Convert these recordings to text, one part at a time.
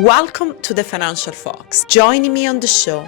Welcome to the Financial Fox. Joining me on the show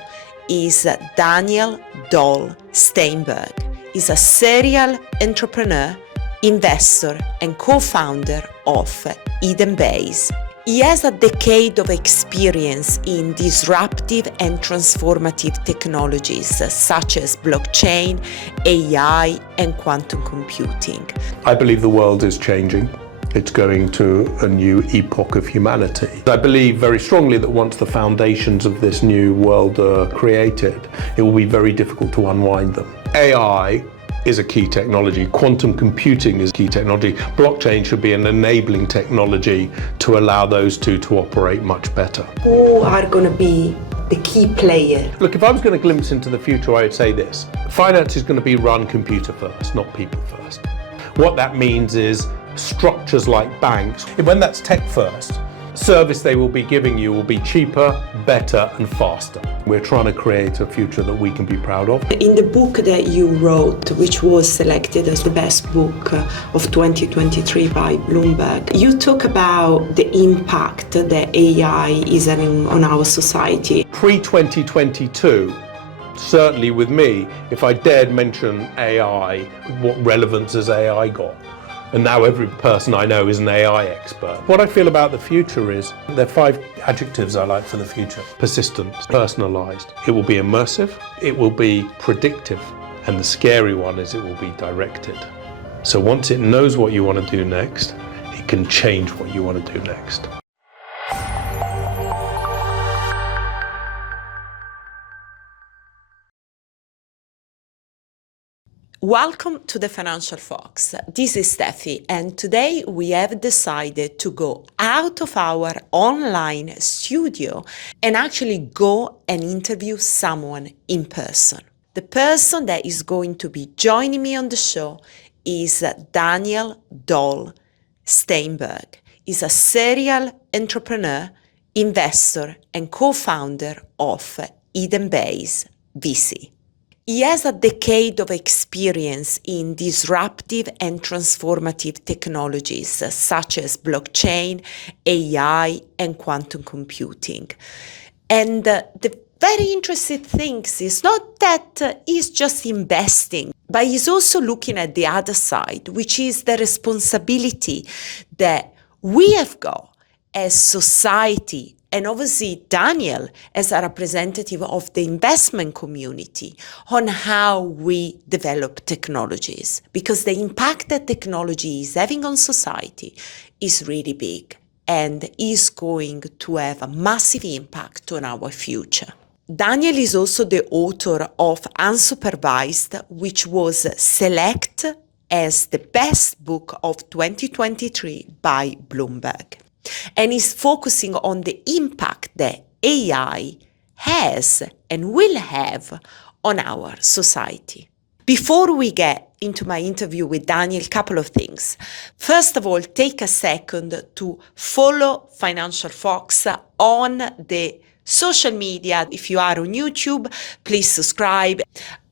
is Daniel Doll-Steinberg. He's a serial entrepreneur, investor, and co-founder of Eden Base. He has a decade of experience in disruptive and transformative technologies such as blockchain, AI, and quantum computing. I believe the world is changing. It's going to a new epoch of humanity. I believe very strongly that once the foundations of this new world are created, it will be very difficult to unwind them. AI is a key technology. Quantum computing is a key technology. Blockchain should be an enabling technology to allow those two to operate much better. Who are going to be the key player? Look, if I was going to glimpse into the future, I would say this. Finance is going to be run computer first, not people first. What that means is structures like banks, when that's tech first, service they will be giving you will be cheaper, better and faster. We're trying to create a future that we can be proud of. In the book that you wrote, which was selected as the best book of 2023 by Bloomberg, you talk about the impact that AI is having on our society. Pre-2022, certainly with me, if I dared mention AI, what relevance has AI got? And now every person I know is an AI expert. What I feel about the future is, there are 5 adjectives I like for the future. Persistent, personalized. It will be immersive, it will be predictive, and the scary one is it will be directed. So once it knows what you want to do next, it can change what you want to do next. Welcome to the Financial Fox. This is Steffi, and today we have decided to go out of our online studio and actually go and interview someone in person. The person that is going to be joining me on the show is Daniel Doll-Steinberg. He's a serial entrepreneur, investor, and co-founder of Eden Base VC. He has a decade of experience in disruptive and transformative technologies such as blockchain, AI, and quantum computing. And the very interesting thing is not that he's just investing, but he's also looking at the other side, which is the responsibility that we have got as society. And obviously, Daniel, as a representative of the investment community, on how we develop technologies. Because the impact that technology is having on society is really big and is going to have a massive impact on our future. Daniel is also the author of Unsupervised, which was selected as the best book of 2023 by Bloomberg. And is focusing on the impact that AI has and will have on our society. Before we get into my interview with Daniel, a couple of things. First of all, take a second to follow Financial Fox on the social media. If you are on YouTube, please subscribe.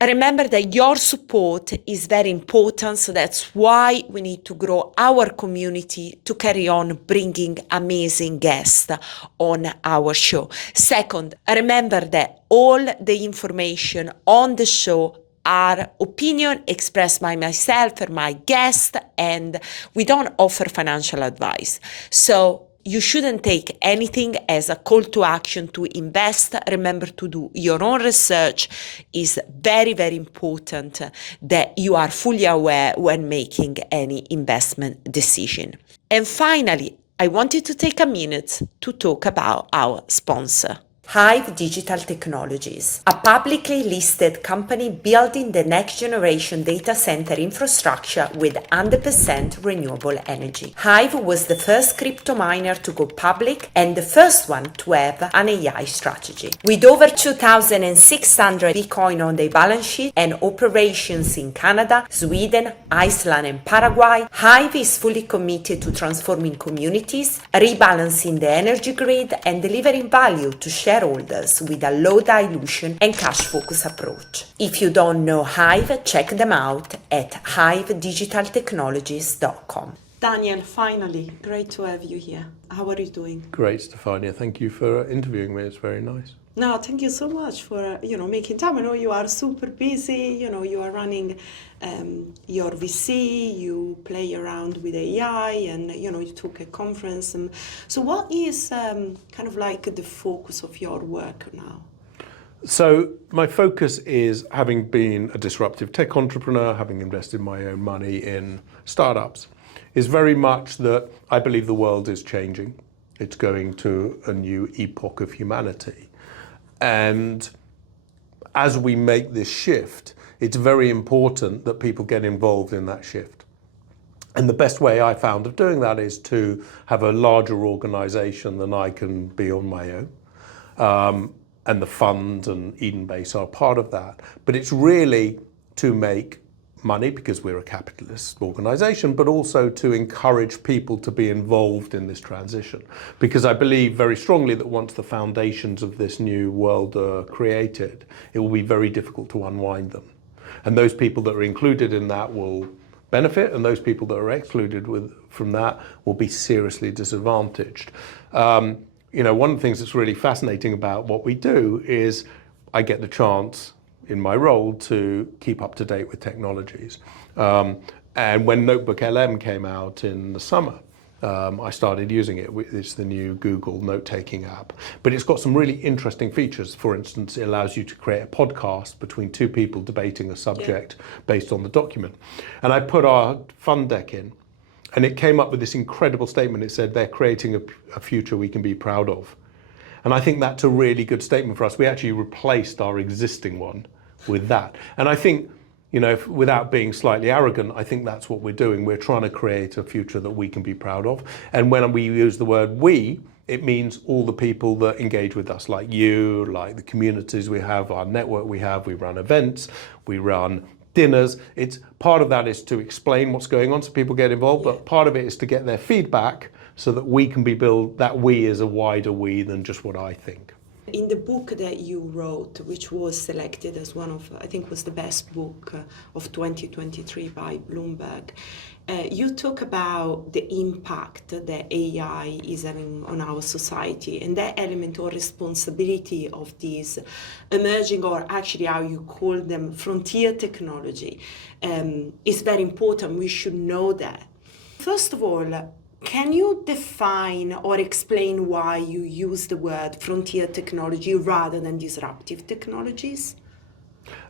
Remember that your support is very important, so that's why we need to grow our community to carry on bringing amazing guests on our show. Second, remember that all the information on the show are opinion expressed by myself or my guest, and we don't offer financial advice. So you shouldn't take anything as a call to action to invest. Remember to do your own research. It's very, very important that you are fully aware when making any investment decision. And finally, I wanted to take a minute to talk about our sponsor. Hive Digital Technologies, a publicly listed company building the next generation data center infrastructure with 100% renewable energy. Hive was the first crypto miner to go public and the first one to have an AI strategy. With over 2,600 Bitcoin on their balance sheet and operations in Canada, Sweden, Iceland, and Paraguay, Hive is fully committed to transforming communities, rebalancing the energy grid, and delivering value to shareholders with a low dilution and cash focus approach. If you don't know Hive, check them out at hivedigitaltechnologies.com. Daniel, finally, great to have you here. How are you doing? Great, Stefania. Thank you for interviewing me. It's very nice. No, thank you so much for making time. I know you are super busy. You are running your VC. You play around with AI, and you took a conference. So, what is kind of like the focus of your work now? So my focus is, having been a disruptive tech entrepreneur, having invested my own money in startups, is very much that I believe the world is changing. It's going to a new epoch of humanity. And as we make this shift, it's very important that people get involved in that shift. And the best way I found of doing that is to have a larger organization than I can be on my own. And the fund and Eden Base are part of that. But it's really to make money, because we're a capitalist organization, but also to encourage people to be involved in this transition. Because I believe very strongly that once the foundations of this new world are created, it will be very difficult to unwind them. And those people that are included in that will benefit, and those people that are excluded from that will be seriously disadvantaged. One of the things that's really fascinating about what we do is I get the chance in my role to keep up to date with technologies. And when Notebook LM came out in the summer, I started using it. It's the new Google note-taking app. But it's got some really interesting features. For instance, it allows you to create a podcast between two people debating a subject based on the document. And I put our fund deck in, and it came up with this incredible statement. It said, they're creating a future we can be proud of. And I think that's a really good statement for us. We actually replaced our existing one with that. And I think, without being slightly arrogant, I think that's what we're doing. We're trying to create a future that we can be proud of. And when we use the word we, it means all the people that engage with us, like you, like the communities we have, our network we have. We run events, we run dinners. It's part of that is to explain what's going on so people get involved, but part of it is to get their feedback so that we can that we is a wider we than just what I think. In the book that you wrote, which was selected as one of, I think was the best book of 2023 by Bloomberg, you talk about the impact that AI is having on our society, and that element or responsibility of these emerging, or actually how you call them, frontier technology, is very important. We should know that. First of all, can you define or explain why you use the word frontier technology rather than disruptive technologies?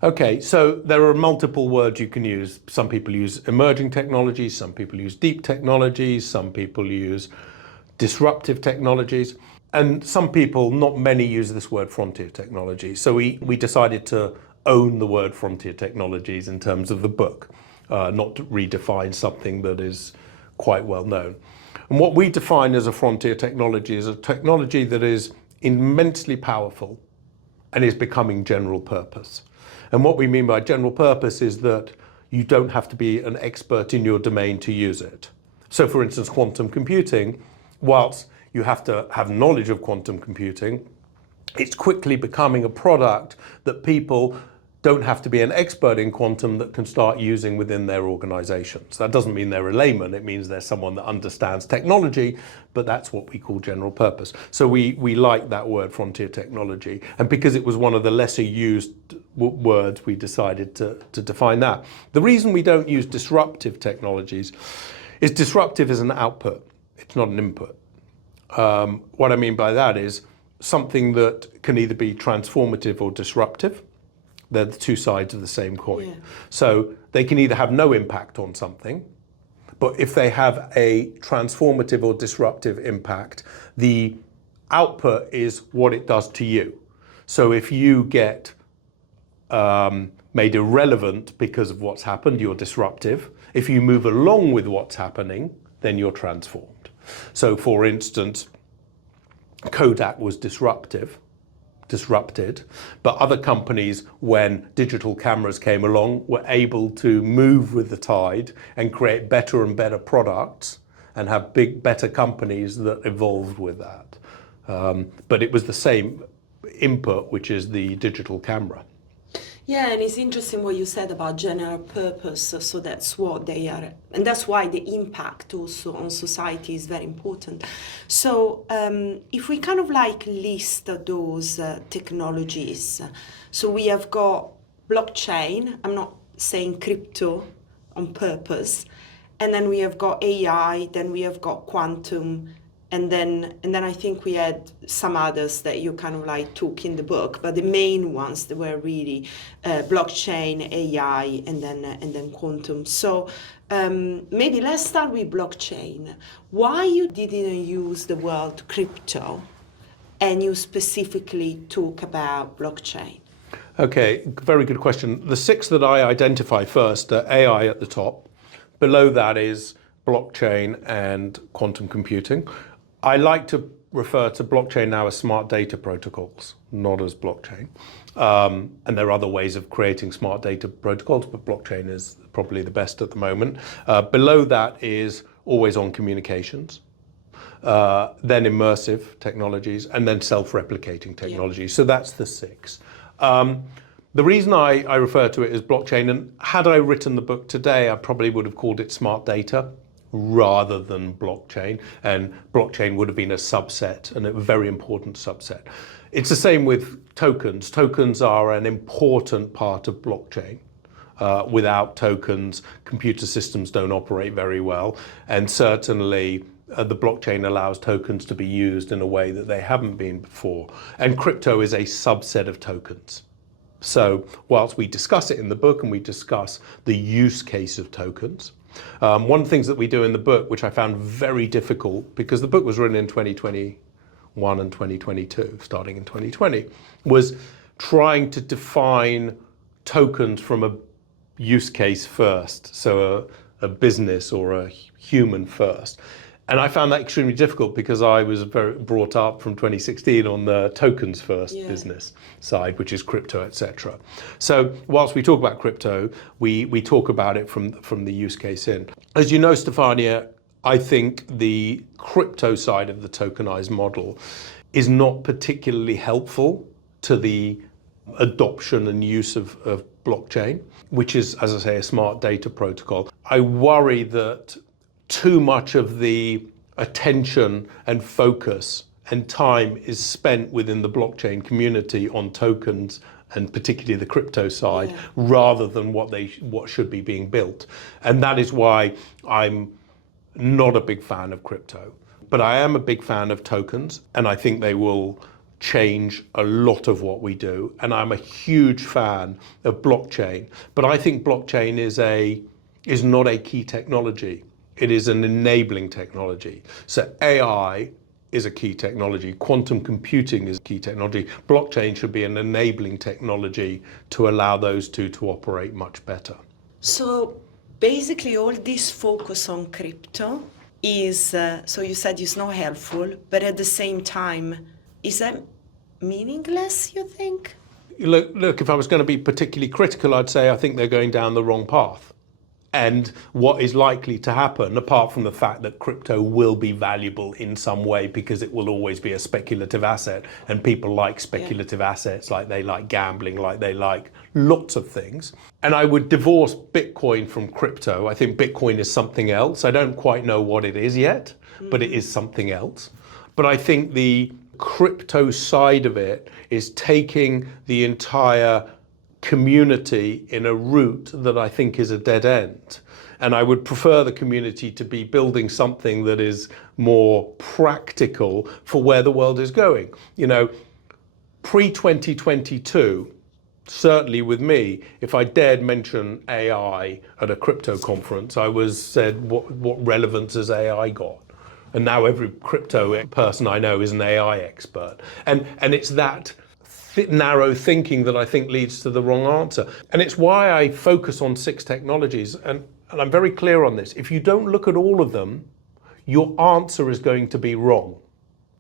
Okay, so there are multiple words you can use. Some people use emerging technologies, some people use deep technologies, some people use disruptive technologies, and some people, not many, use this word frontier technology. So we decided to own the word frontier technologies in terms of the book, not to redefine something that is quite well known. And what we define as a frontier technology is a technology that is immensely powerful and is becoming general purpose. And what we mean by general purpose is that you don't have to be an expert in your domain to use it. So for instance, quantum computing, whilst you have to have knowledge of quantum computing, it's quickly becoming a product that people don't have to be an expert in quantum that can start using within their organizations. That doesn't mean they're a layman, it means they're someone that understands technology, but that's what we call general purpose. So we like that word, frontier technology, and because it was one of the lesser used words, we decided to define that. The reason we don't use disruptive technologies is disruptive is an output, it's not an input. What I mean by that is something that can either be transformative or disruptive. They're the two sides of the same coin. Yeah. So they can either have no impact on something, but if they have a transformative or disruptive impact, the output is what it does to you. So if you get made irrelevant because of what's happened, you're disruptive. If you move along with what's happening, then you're transformed. So for instance, Kodak was disrupted, but other companies, when digital cameras came along, were able to move with the tide and create better and better products and have better companies that evolved with that. But it was the same input, which is the digital camera. Yeah, and it's interesting what you said about general purpose. So that's what they are, and that's why the impact also on society is very important. So if we kind of like list those technologies, so we have got blockchain. I'm not saying crypto on purpose, and then we have got AI. Then we have got quantum. And then I think we had some others that you kind of like took in the book, but the main ones that were really blockchain, AI, and then quantum. So maybe let's start with blockchain. Why you didn't use the word crypto, and you specifically talk about blockchain? Okay, very good question. The six that I identify first are AI at the top. Below that is blockchain and quantum computing. I like to refer to blockchain now as smart data protocols, not as blockchain. And there are other ways of creating smart data protocols, but blockchain is probably the best at the moment. Below that is always-on communications, then immersive technologies, and then self-replicating technologies. So that's the six. The reason I refer to it as blockchain, and had I written the book today, I probably would have called it smart data rather than blockchain, and blockchain would have been a subset, and a very important subset. It's the same with tokens. Tokens are an important part of blockchain. Without tokens, computer systems don't operate very well, and certainly the blockchain allows tokens to be used in a way that they haven't been before. And crypto is a subset of tokens. So whilst we discuss it in the book and we discuss the use case of tokens, one of the things that we do in the book, which I found very difficult, because the book was written in 2021 and 2022, starting in 2020, was trying to define tokens from a use case first, so a business or a human first. And I found that extremely difficult because I was brought up from 2016 on the tokens first business side, which is crypto, etc. So whilst we talk about crypto, we talk about it from the use case in. As you know, Stefania, I think the crypto side of the tokenized model is not particularly helpful to the adoption and use of blockchain, which is, as I say, a smart data protocol. I worry that too much of the attention and focus and time is spent within the blockchain community on tokens, and particularly the crypto side, rather than what should be being built. And that is why I'm not a big fan of crypto. But I am a big fan of tokens, and I think they will change a lot of what we do. And I'm a huge fan of blockchain. But I think blockchain is not a key technology. It is an enabling technology. So AI is a key technology. Quantum computing is a key technology. Blockchain should be an enabling technology to allow those two to operate much better. So basically all this focus on crypto is, so you said it's not helpful, but at the same time, is that meaningless, you think? Look, if I was going to be particularly critical, I'd say I think they're going down the wrong path. And what is likely to happen, apart from the fact that crypto will be valuable in some way because it will always be a speculative asset, and people like speculative assets, like they like gambling, like they like lots of things. And I would divorce Bitcoin from crypto. I think Bitcoin is something else. I don't quite know what it is yet, but it is something else. But I think the crypto side of it is taking the entire community in a route that I think is a dead end. And I would prefer the community to be building something that is more practical for where the world is going. You know, pre-2022, certainly with me, if I dared mention AI at a crypto conference, I was said, what relevance has AI got? And now every crypto person I know is an AI expert. And it's that narrow thinking that I think leads to the wrong answer. And it's why I focus on 6 technologies. And I'm very clear on this. If you don't look at all of them, your answer is going to be wrong.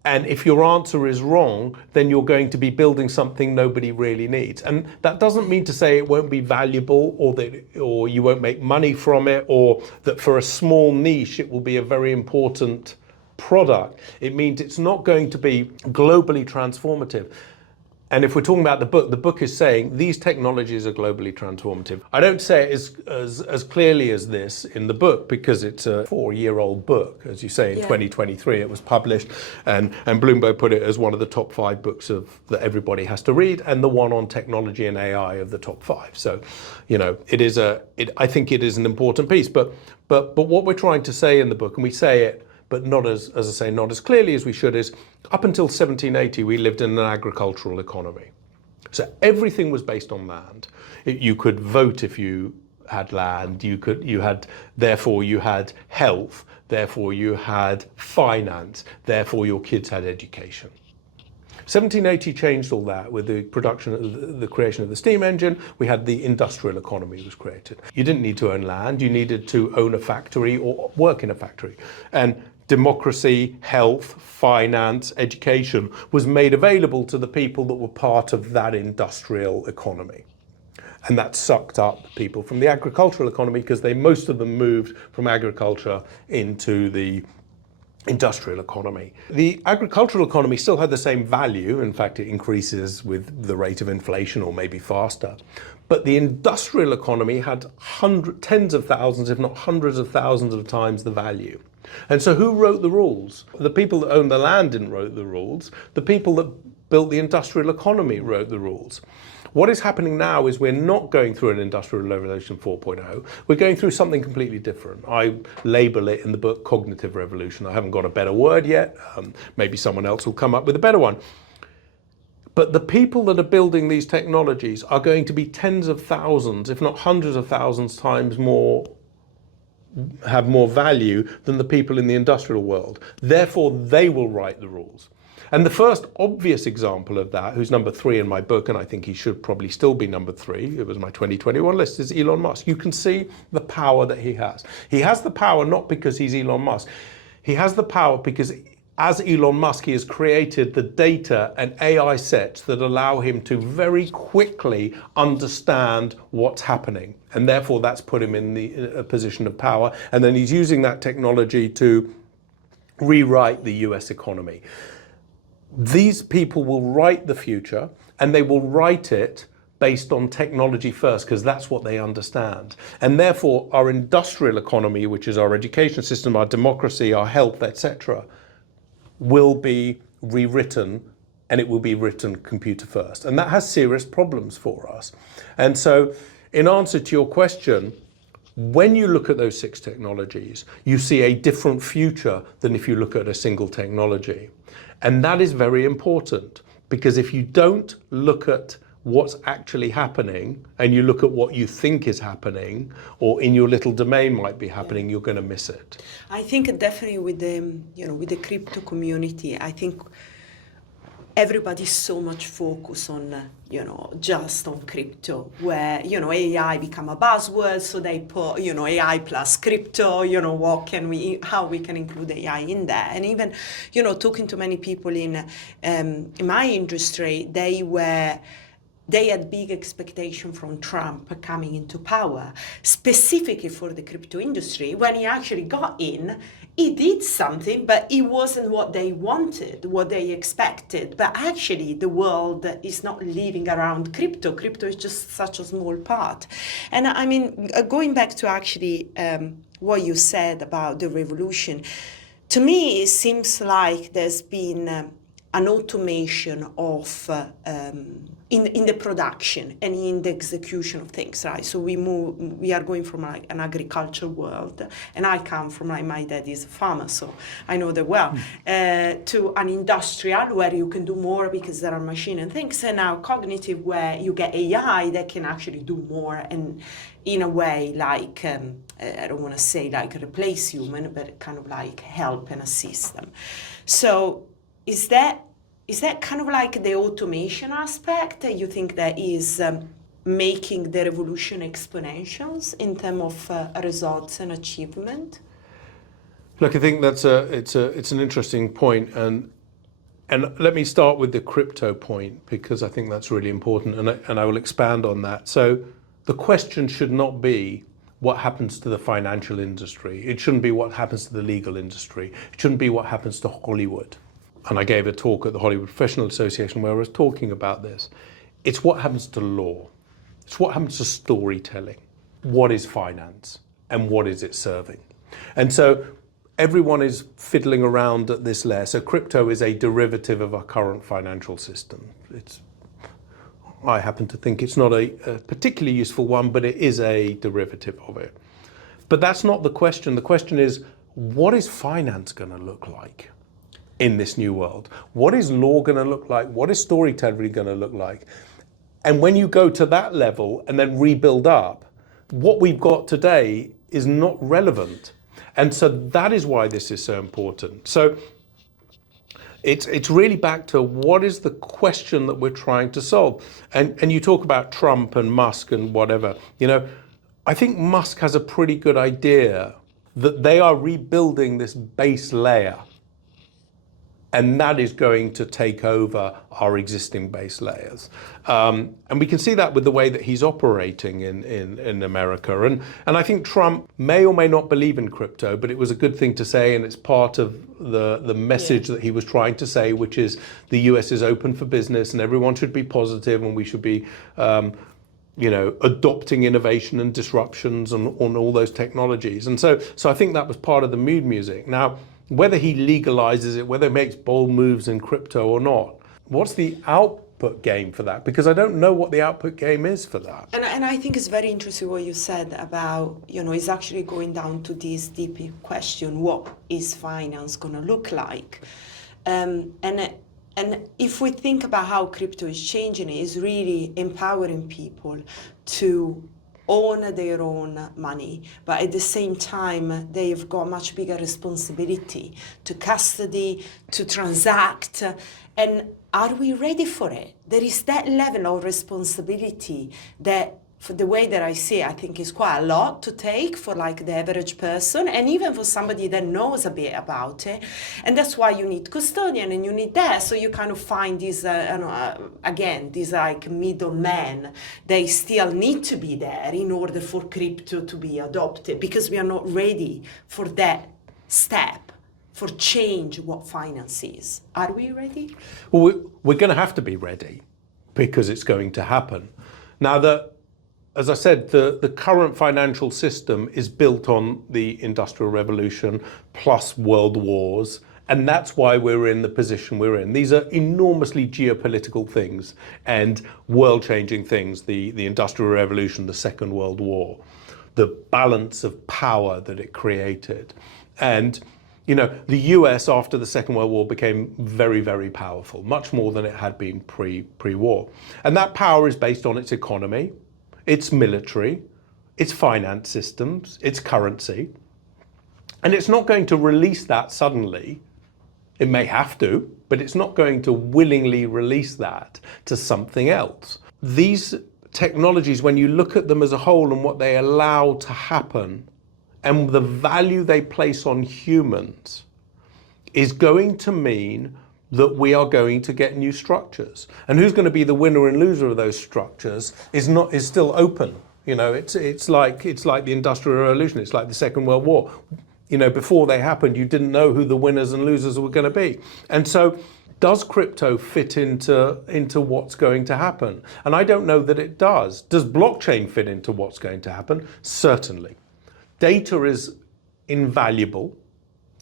And if your answer is wrong, then you're going to be building something nobody really needs. And that doesn't mean to say it won't be valuable, or you won't make money from it, or that for a small niche it will be a very important product. It means it's not going to be globally transformative. And if we're talking about the book is saying these technologies are globally transformative. I don't say it as clearly as this in the book because it's a 4-year-old book. As you say, in 2023 it was published, and Bloomberg put it as one of the top 5 books that everybody has to read, and the one on technology and AI of the top 5. So, I think it is an important piece. But what we're trying to say in the book, and we say it, but not as I say, not as clearly as we should, is up until 1780, we lived in an agricultural economy. So everything was based on land. You could vote if you had land. Therefore you had health. Therefore you had finance. Therefore your kids had education. 1780 changed all that with the creation of the steam engine. We had the industrial economy was created. You didn't need to own land. You needed to own a factory or work in a factory. And democracy, health, finance, education was made available to the people that were part of that industrial economy. And that sucked up people from the agricultural economy because most of them moved from agriculture into the industrial economy. The agricultural economy still had the same value. In fact, it increases with the rate of inflation or maybe faster. But the industrial economy had tens of thousands, if not hundreds of thousands of times the value. And so who wrote the rules? The people that owned the land didn't write the rules. The people that built the industrial economy wrote the rules. What is happening now is we're not going through an industrial revolution 4.0. We're going through something completely different. I label it in the book cognitive revolution. I haven't got a better word yet. Maybe someone else will come up with a better one. But the people that are building these technologies are going to be tens of thousands, if not hundreds of thousands times more, have more value than the people in the industrial world. Therefore, they will write the rules. And the first obvious example of that, who's number 3 in my book, and I think he should probably still be number 3, it was my 2021 list, is Elon Musk. You can see the power that he has. He has the power not because he's Elon Musk. He has the power because as Elon Musk, he has created the data and AI sets that allow him to very quickly understand what's happening. And therefore, that's put him in a position of power. And then he's using that technology to rewrite the US economy. These people will write the future, and they will write it based on technology first, because that's what they understand. And therefore, our industrial economy, which is our education system, our democracy, our health, etc., will be rewritten, and it will be written computer first. And that has serious problems for us. And so, in answer to your question, when you look at those 6 technologies, you see a different future than if you look at a single technology. And that is very important, because if you don't look at what's actually happening and you look at what you think is happening or in your little domain might be happening, you're going to miss it. I think definitely with the crypto community, I think everybody's so much focused on, just on crypto, where, AI become a buzzword, so they put, AI plus crypto, how we can include AI in there. And even, talking to many people in my industry, they had big expectation from Trump coming into power, specifically for the crypto industry. When he actually got in, he did something, but it wasn't what they wanted, what they expected. But actually, the world is not living around crypto. Crypto is just such a small part. And I mean, going back to actually what you said about the revolution, to me, it seems like there's been an automation of in the production and in the execution of things, right? So we are going from like an agriculture world, and I come from my dad is a farmer, so I know that well, to an industrial where you can do more because there are machines and things, and now cognitive where you get AI that can actually do more and in a way like, I don't want to say like replace human, but kind of like help and assist them. So is that kind of like the automation aspect that you think that is making the revolution exponentials in terms of results and achievement? Look, I think that's it's an interesting point, and let me start with the crypto point, because I think that's really important, and I will expand on that. So the question should not be what happens to the financial industry. It shouldn't be what happens to the legal industry. It shouldn't be what happens to Hollywood. and I gave a talk at the Hollywood Professional Association where I was talking about this. It's what happens to law. It's what happens to storytelling. What is finance and what is it serving? And so everyone is fiddling around at this layer. So crypto is a derivative of our current financial system. I happen to think it's not a particularly useful one, but it is a derivative of it. But that's not the question. The question is, what is finance going to look like in this new world? What is law going to look like? What is storytelling going to look like? And when you go to that level and then rebuild up, what we've got today is not relevant. And so that is why this is so important. So it's really back to what is the question that we're trying to solve. And you talk about Trump and Musk and whatever. I think Musk has a pretty good idea that they are rebuilding this base layer. And that is going to take over our existing base layers. And we can see that with the way that he's operating in America. And I think Trump may or may not believe in crypto, but it was a good thing to say, and it's part of the message that he was trying to say, which is the US is open for business and everyone should be positive and we should be adopting innovation and disruptions on all those technologies. And so I think that was part of the mood music. Now, whether he legalizes it, whether he makes bold moves in crypto or not, what's the output game for that? Because I don't know what the output game is for that. And I think it's very interesting what you said about, it's actually going down to this deep question, what is finance going to look like? And if we think about how crypto is changing, it is really empowering people to own their own money, but at the same time, they've got much bigger responsibility to custody, to transact, and are we ready for it? There is that level of responsibility that, for the way that I see it, I think is quite a lot to take for like the average person, and even for somebody that knows a bit about it. And that's why you need custodian and you need that. So you kind of find these, again, these like middlemen, they still need to be there in order for crypto to be adopted, because we are not ready for that step, for change what finance is. Are we ready? Well, we're going to have to be ready because it's going to happen. Now, as I said, the current financial system is built on the Industrial Revolution plus world wars, and that's why we're in the position we're in. These are enormously geopolitical things and world-changing things, the Industrial Revolution, the Second World War, the balance of power that it created. And the US after the Second World War became very, very powerful, much more than it had been pre-war. And that power is based on its economy, its military, its finance systems, its currency. And it's not going to release that suddenly. It may have to, but it's not going to willingly release that to something else. These technologies, when you look at them as a whole and what they allow to happen and the value they place on humans, is going to mean that we are going to get new structures. And who's going to be the winner and loser of those structures is still open. It's like the Industrial Revolution, it's like the Second World War. Before they happened, you didn't know who the winners and losers were going to be. And so does crypto fit into what's going to happen? And I don't know that it does. Does blockchain fit into what's going to happen? Certainly. Data is invaluable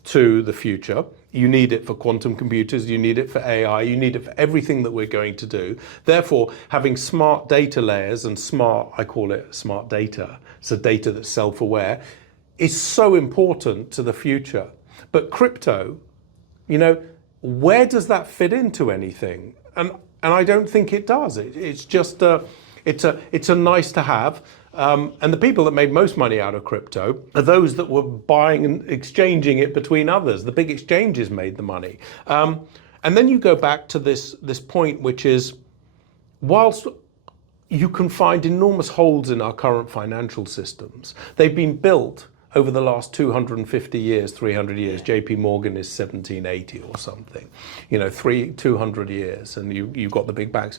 to the future. You need it for quantum computers, you need it for AI, you need it for everything that we're going to do. Therefore, having smart data layers and I call it smart data, so data that's self-aware, is so important to the future. But crypto, where does that fit into anything? And I don't think it does. It's just it's a nice to have. And the people that made most money out of crypto are those that were buying and exchanging it between others. The big exchanges made the money. And then you go back to this point, which is, whilst you can find enormous holes in our current financial systems, they've been built over the last 250 years, 300 years. JP Morgan is 1780 or something, 200 years, and you've got the big banks.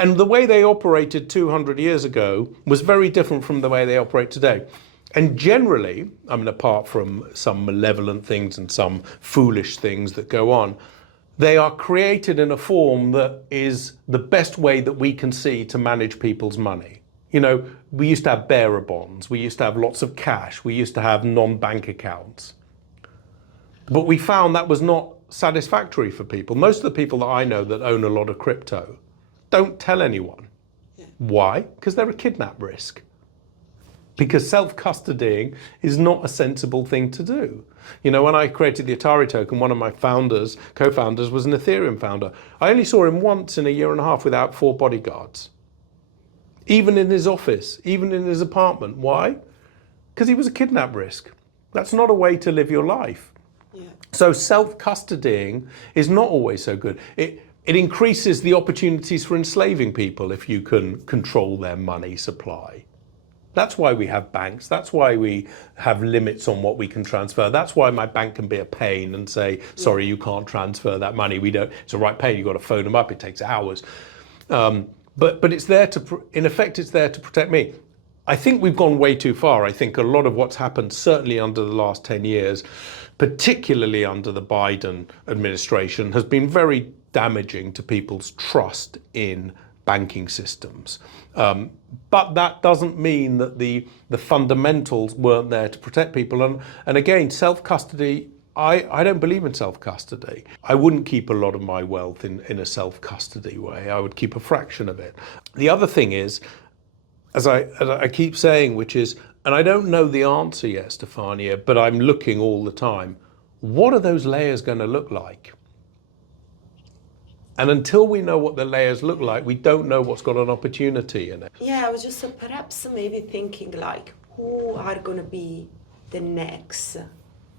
And the way they operated 200 years ago was very different from the way they operate today. And generally, I mean, apart from some malevolent things and some foolish things that go on, they are created in a form that is the best way that we can see to manage people's money. You know, we used to have bearer bonds, we used to have lots of cash, we used to have non-bank accounts. But we found that was not satisfactory for people. Most of the people that I know that own a lot of crypto don't tell anyone. Yeah. Why? Because they're a kidnap risk. Because self-custodying is not a sensible thing to do. You know, when I created the Atari token, one of my co-founders was an Ethereum founder. I only saw him once in a year and a half without 4 bodyguards. Even in his office, even in his apartment. Why? Because he was a kidnap risk. That's not a way to live your life. Yeah. So self-custodying is not always so good. It increases the opportunities for enslaving people if you can control their money supply. That's why we have banks. That's why we have limits on what we can transfer. That's why my bank can be a pain and say, sorry, you can't transfer that money. It's a right pain. You've got to phone them up. It takes hours. But it's there in effect, it's there to protect me. I think we've gone way too far. I think a lot of what's happened, certainly under the last 10 years, particularly under the Biden administration, has been very damaging to people's trust in banking systems. But that doesn't mean that the fundamentals weren't there to protect people. And again, self-custody, I don't believe in self-custody. I wouldn't keep a lot of my wealth in a self-custody way. I would keep a fraction of it. The other thing is, as I keep saying, which is, and I don't know the answer yet, Stefania, but I'm looking all the time, what are those layers going to look like? And until we know what the layers look like, we don't know what's got an opportunity in it. Yeah, I was just perhaps maybe thinking like, who are going to be the next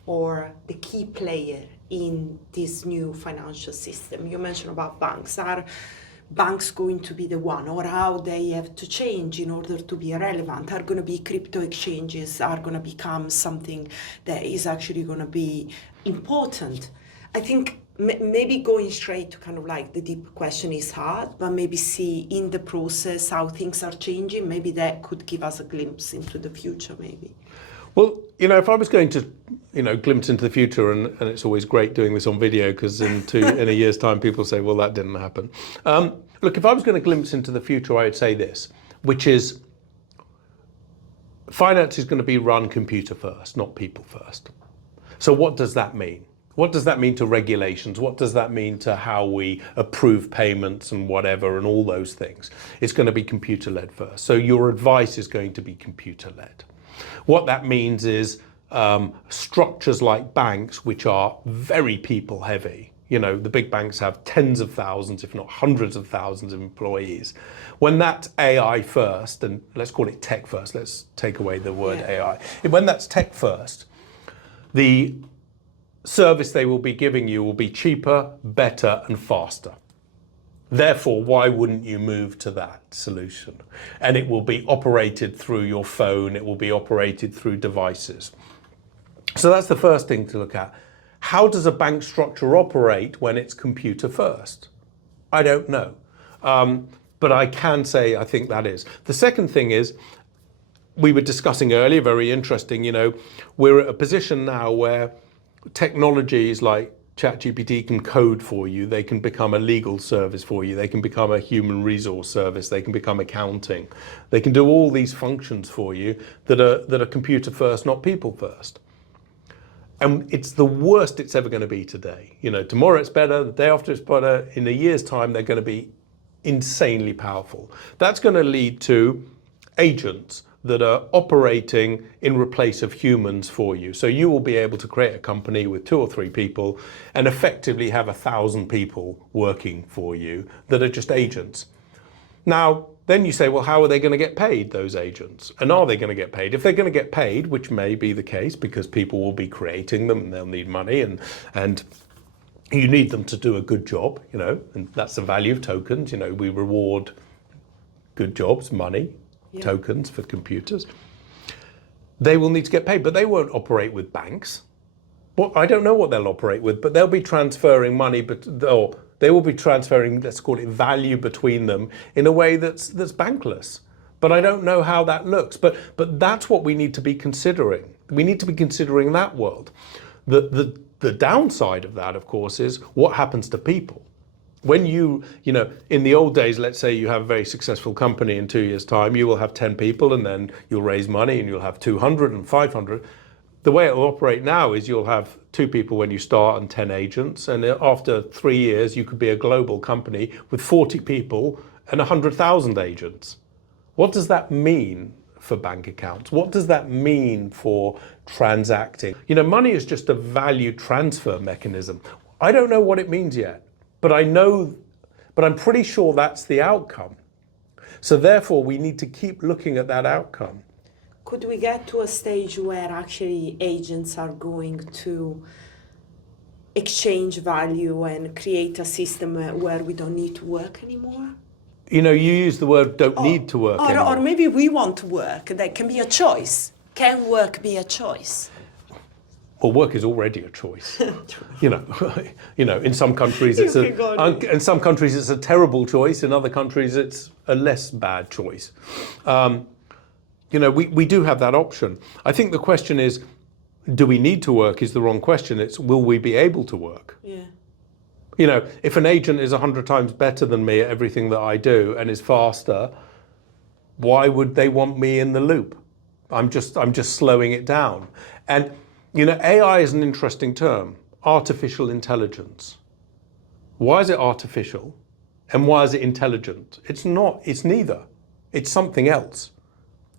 or the key player in this new financial system? You mentioned about banks. Are banks going to be the one, or how they have to change in order to be relevant? Are going to be crypto exchanges, are going to become something that is actually going to be important? I think maybe going straight to kind of like the deep question is hard, but maybe see in the process how things are changing. Maybe that could give us a glimpse into the future, maybe. Well, you know, if I was going to, glimpse into the future, and it's always great doing this on video because in a year's time people say, well, that didn't happen. Look, if I was going to glimpse into the future, I would say this, which is finance is going to be run computer first, not people first. So what does that mean? What does that mean to regulations? What does that mean to how we approve payments and whatever and all those things? It's going to be computer-led first. So your advice is going to be computer-led. What that means is structures like banks, which are very people-heavy. You know, the big banks have tens of thousands, if not hundreds of thousands of employees. When that's AI first, and let's call it tech first, let's take away the word AI. When that's tech first, the service they will be giving you will be cheaper, better, and faster. Therefore, why wouldn't you move to that solution? And it will be operated through your phone, it will be operated through devices. So that's the first thing to look at. How does a bank structure operate when it's computer first? I don't know. But I can say I think that is. The second thing is, we were discussing earlier, very interesting, we're at a position now where technologies like ChatGPT can code for you, they can become a legal service for you, they can become a human resource service, they can become accounting. They can do all these functions for you that are computer first, not people first. And it's the worst it's ever going to be today. Tomorrow it's better, the day after it's better, in a year's time they're going to be insanely powerful. That's going to lead to agents that are operating in replace of humans for you. So you will be able to create a company with 2 or 3 people and effectively have 1,000 people working for you that are just agents. Now, then you say, well, how are they going to get paid, those agents? And are they going to get paid? If they're going to get paid, which may be the case because people will be creating them and they'll need money and you need them to do a good job, and that's the value of tokens. We reward good jobs, money, tokens for computers. They will need to get paid, but they won't operate with banks. Well, I don't know what they'll operate with, but they'll be transferring money, or they will be transferring, let's call it value between them in a way that's bankless. but I don't know how that looks. But that's what we need to be considering. We need to be considering that world. The downside of that, of course, is what happens to people. When you know, in the old days, let's say you have a very successful company in 2 years' time, you will have 10 people and then you'll raise money and you'll have 200 and 500. The way it will operate now is you'll have 2 people when you start and 10 agents. And after 3 years, you could be a global company with 40 people and 100,000 agents. What does that mean for bank accounts? What does that mean for transacting? You know, money is just a value transfer mechanism. I don't know what it means yet, but I'm pretty sure that's the outcome. So therefore, we need to keep looking at that outcome. Could we get to a stage where actually agents are going to exchange value and create a system where we don't need to work anymore? You know, you use the word don't need to work anymore. Or maybe we want to work. That can be a choice. Can work be a choice? Well, work is already a choice. you know, in some countries it's a terrible choice. In other countries it's a less bad choice. You know, we do have that option. I think the question is, do we need to work is the wrong question. It's will we be able to work? Yeah. You know, if an agent is 100 times better than me at everything that I do and is faster, why would they want me in the loop? I'm just slowing it down. And, you know, AI is an interesting term, artificial intelligence. Why is it artificial? And why is it intelligent? It's not, it's neither. It's something else.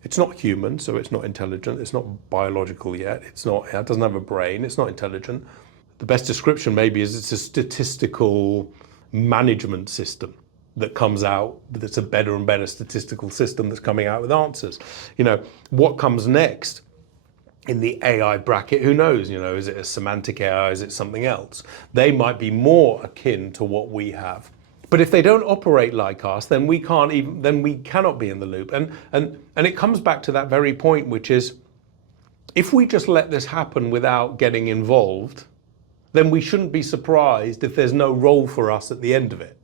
It's not human, so it's not intelligent. It's not biological yet. It doesn't have a brain. It's not intelligent. The best description maybe is it's a statistical management system that comes out, that's a better and better statistical system that's coming out with answers. You know, what comes next in the AI bracket, who knows? You know, is it a semantic AI? Is it something else? They might be more akin to what we have. But if they don't operate like us, then we cannot be in the loop. And it comes back to that very point, which is, if we just let this happen without getting involved, then we shouldn't be surprised if there's no role for us at the end of it.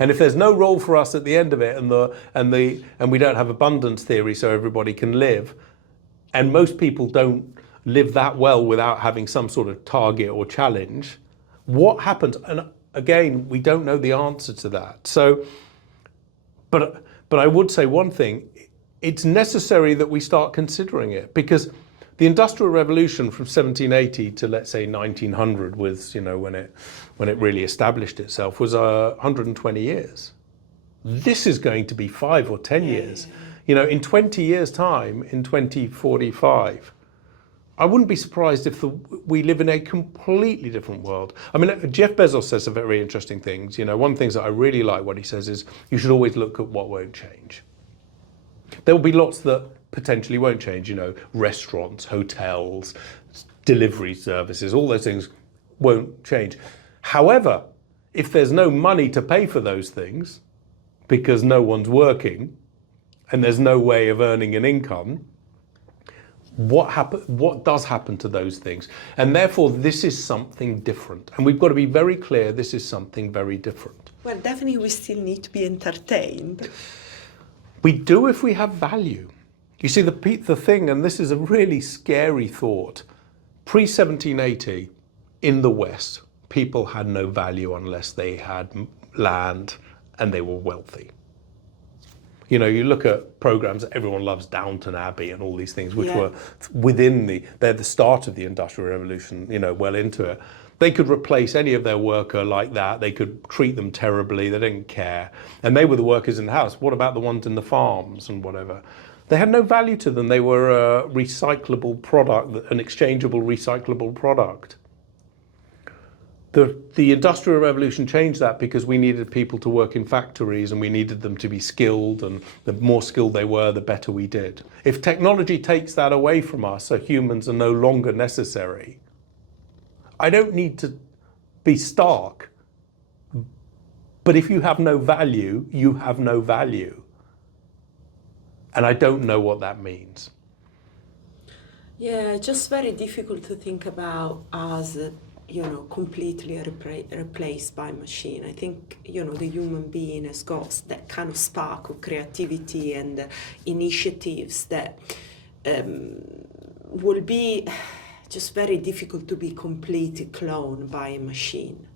And if there's no role for us at the end of it, and we don't have abundance theory so everybody can live, and most people don't live that well without having some sort of target or challenge, what happens? And again, we don't know the answer to that. So, but I would say one thing, it's necessary that we start considering it, because the Industrial Revolution from 1780 to, let's say, 1900 was, you know, when it really established itself, was 120 years. This is going to be 5 or 10 years. You know, in 20 years' time, in 2045, I wouldn't be surprised if we live in a completely different world. I mean, Jeff Bezos says some very interesting things. You know, one of the things that I really like what he says is you should always look at what won't change. There will be lots that potentially won't change, you know, restaurants, hotels, delivery services, all those things won't change. However, if there's no money to pay for those things because no one's working and there's no way of earning an income, what does happen to those things? And therefore, this is something different. And we've got to be very clear, this is something very different. Well, definitely we still need to be entertained. We do if we have value. You see, the thing, and this is a really scary thought, pre-1780 in the West, people had no value unless they had land and they were wealthy. You know, you look at programs that everyone loves, Downton Abbey and all these things, which were they're the start of the Industrial Revolution, you know, well into it. They could replace any of their worker like that. They could treat them terribly. They didn't care. And they were the workers in the house. What about the ones in the farms and whatever? They had no value to them. They were a recyclable product, an exchangeable recyclable product. The Industrial Revolution changed that because we needed people to work in factories and we needed them to be skilled, and the more skilled they were, the better we did. If technology takes that away from us, so humans are no longer necessary, I don't need to be stark, but if you have no value, you have no value. And I don't know what that means. Yeah, just very difficult to think about us completely replaced by machine. I think, the human being has got that kind of spark of creativity and initiatives that will be just very difficult to be completely cloned by a machine.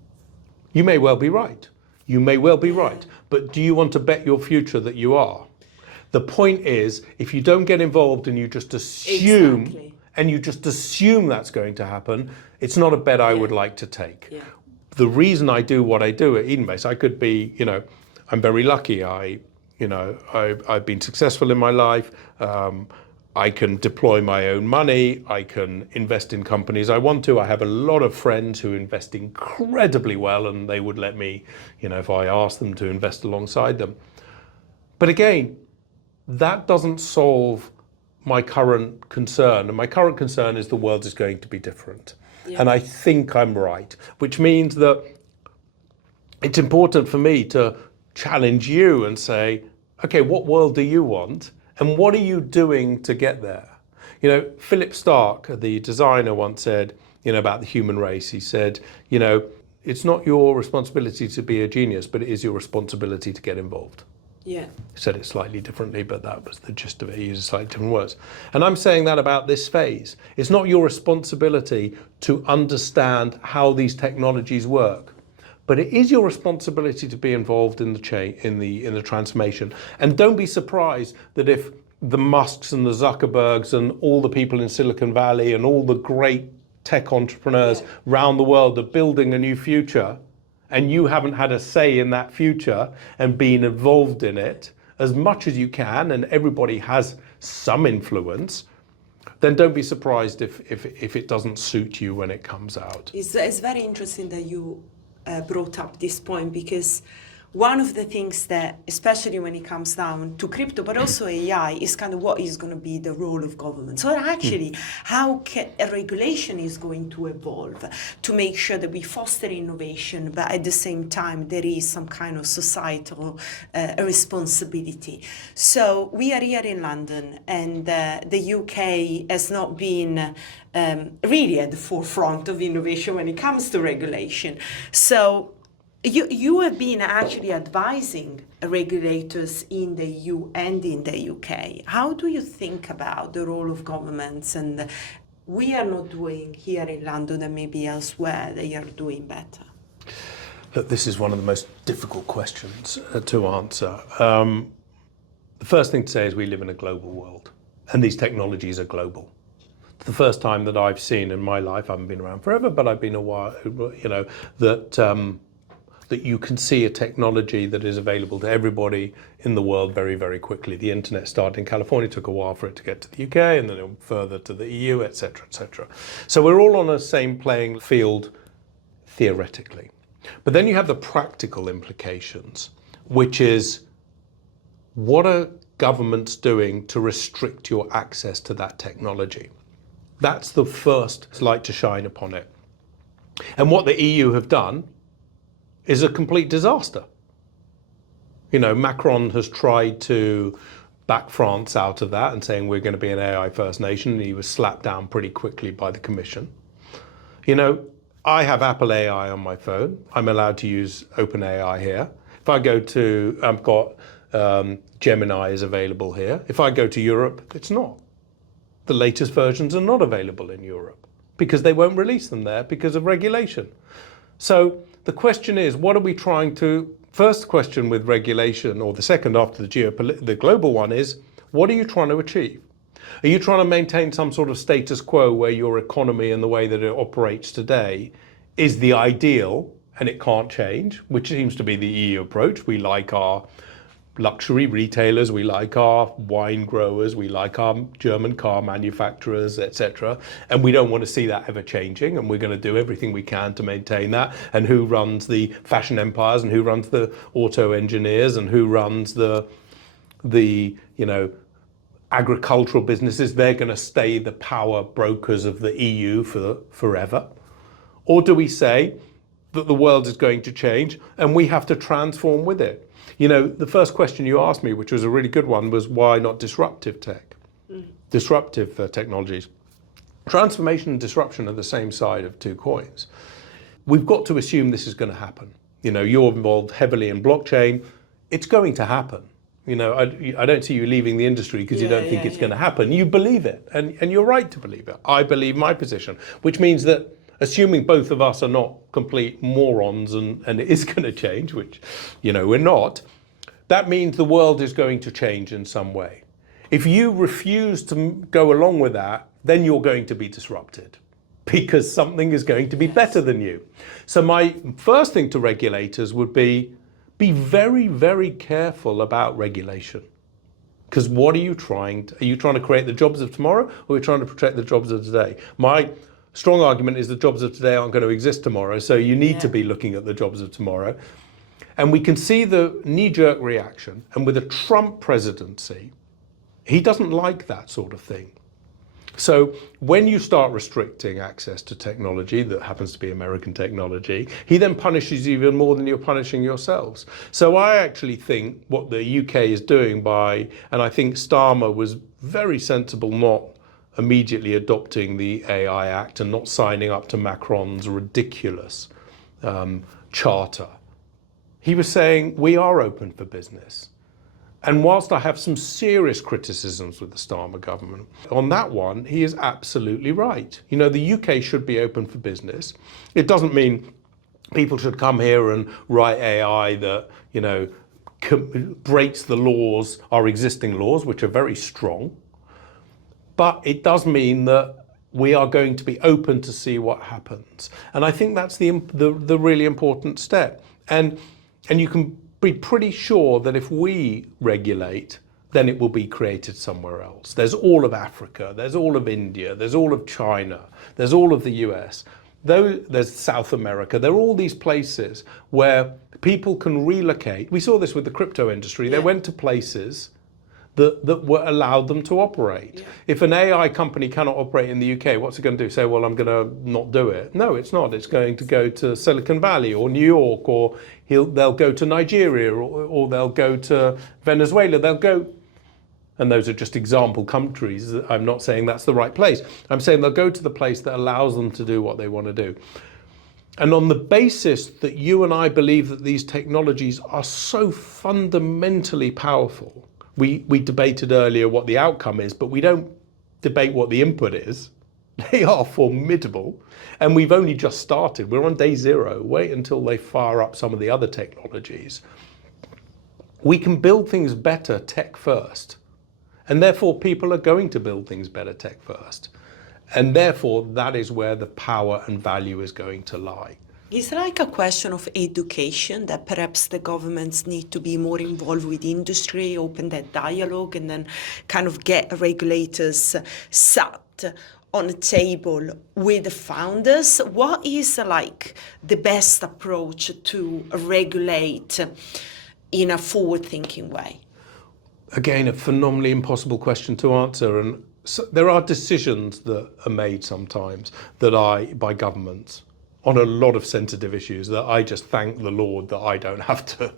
You may well be right. You may well be right. But do you want to bet your future that you are? The point is, if you don't get involved and you just assume, Exactly. and you just assume that's going to happen, it's not a bet I would like to take. Yeah. The reason I do what I do at Edenbase, I could be, I'm very lucky. I've been successful in my life. I can deploy my own money. I can invest in companies I want to. I have a lot of friends who invest incredibly well, and they would let me, if I asked them to invest alongside them. But again, that doesn't solve my current concern. And my current concern is the world is going to be different. Yeah. And I think I'm right, which means that it's important for me to challenge you and say, okay, what world do you want? And what are you doing to get there? Philip Stark, the designer, once said, about the human race, he said, it's not your responsibility to be a genius, but it is your responsibility to get involved. Yeah. He said it slightly differently, but that was the gist of it. He used slightly different words. And I'm saying that about this phase. It's not your responsibility to understand how these technologies work, but it is your responsibility to be involved in the transformation. And don't be surprised that if the Musks and the Zuckerbergs and all the people in Silicon Valley and all the great tech entrepreneurs around the world are building a new future, and you haven't had a say in that future and been involved in it as much as you can, and everybody has some influence, then don't be surprised if it doesn't suit you when it comes out. It's very interesting that you brought up this point, because one of the things that, especially when it comes down to crypto, but also AI, is kind of what is going to be the role of government. So actually, how a regulation is going to evolve to make sure that we foster innovation, but at the same time, there is some kind of societal responsibility. So we are here in London, and the UK has not been really at the forefront of innovation when it comes to regulation. So you have been actually advising regulators in the EU and in the UK. How do you think about the role of governments? And we are not doing here in London, and maybe elsewhere they are doing better. Look, this is one of the most difficult questions to answer. The first thing to say is we live in a global world, and these technologies are global. The first time that I've seen in my life, I haven't been around forever, but I've been a while, that you can see a technology that is available to everybody in the world very, very quickly. The internet started in California, took a while for it to get to the UK, and then further to the EU, etc., etc. So we're all on the same playing field theoretically. But then you have the practical implications, which is, what are governments doing to restrict your access to that technology? That's the first light to shine upon it. And what the EU have done is a complete disaster. Macron has tried to back France out of that and saying we're going to be an AI first nation, and he was slapped down pretty quickly by the Commission. I have Apple AI on my phone. I'm allowed to use OpenAI here. If I go to, I've got Gemini is available here. If I go to Europe, it's not. The latest versions are not available in Europe because they won't release them there because of regulation. So the question is, what are we trying to, first question with regulation, or the second after the global one is, what are you trying to achieve? Are you trying to maintain some sort of status quo where your economy and the way that it operates today is the ideal and it can't change, which seems to be the EU approach? We like our luxury retailers, we like our wine growers, we like our German car manufacturers, etc. And we don't want to see that ever changing, and we're going to do everything we can to maintain that. And who runs the fashion empires, and who runs the auto engineers, and who runs the agricultural businesses? They're going to stay the power brokers of the EU for forever. Or do we say that the world is going to change and we have to transform with it? The first question you asked me, which was a really good one, was why not disruptive tech? Disruptive technologies. Transformation and disruption are the same side of two coins. we've got to assume this is going to happen. You know, you're involved heavily in blockchain. It's going to happen. You know, I don't see you leaving the industry because you don't think it's going to happen. You believe it, and you're right to believe it. I believe my position, which means that assuming both of us are not complete morons and it is going to change, which, you know, we're not, that means the world is going to change in some way. If you refuse to go along with that, then you're going to be disrupted because something is going to be better than you. So my first thing to regulators would be very, very careful about regulation. Because what are you trying to create the jobs of tomorrow, or are you trying to protect the jobs of today? My strong argument is the jobs of today aren't going to exist tomorrow, so you need to be looking at the jobs of tomorrow. And we can see the knee-jerk reaction, and with a Trump presidency, he doesn't like that sort of thing. So when you start restricting access to technology that happens to be American technology, he then punishes you even more than you're punishing yourselves. So I actually think what the UK is doing and I think Starmer was very sensible not immediately adopting the AI Act and not signing up to Macron's ridiculous charter. He was saying, we are open for business. And whilst I have some serious criticisms with the Starmer government, on that one, he is absolutely right. You know, the UK should be open for business. It doesn't mean people should come here and write AI that, you know, breaks the laws, our existing laws, which are very strong. But it does mean that we are going to be open to see what happens. And I think that's the really important step. And you can be pretty sure that if we regulate, then it will be created somewhere else. There's all of Africa, there's all of India, there's all of China, there's all of the US, there's South America. There are all these places where people can relocate. We saw this with the crypto industry. They went to places that were allowed them to operate. If an AI company cannot operate in the UK, what's it going to do? Say, well, I'm going to not do it. No, it's not. It's going to go to Silicon Valley or New York, or they'll go to Nigeria, or they'll go to Venezuela. They'll go, and those are just example countries. I'm not saying that's the right place. I'm saying they'll go to the place that allows them to do what they want to do. And on the basis that you and I believe that these technologies are so fundamentally powerful, we debated earlier what the outcome is, but we don't debate what the input is. They are formidable, and we've only just started. We're on day zero. Wait until they fire up some of the other technologies. We can build things better tech first, and therefore people are going to build things better tech first. And therefore that is where the power and value is going to lie. It's like a question of education, that perhaps the governments need to be more involved with industry, open that dialogue, and then kind of get regulators sat on a table with the founders. What is like the best approach to regulate in a forward-thinking way? Again, a phenomenally impossible question to answer. And so there are decisions that are made sometimes by governments on a lot of sensitive issues that I just thank the Lord that I don't have to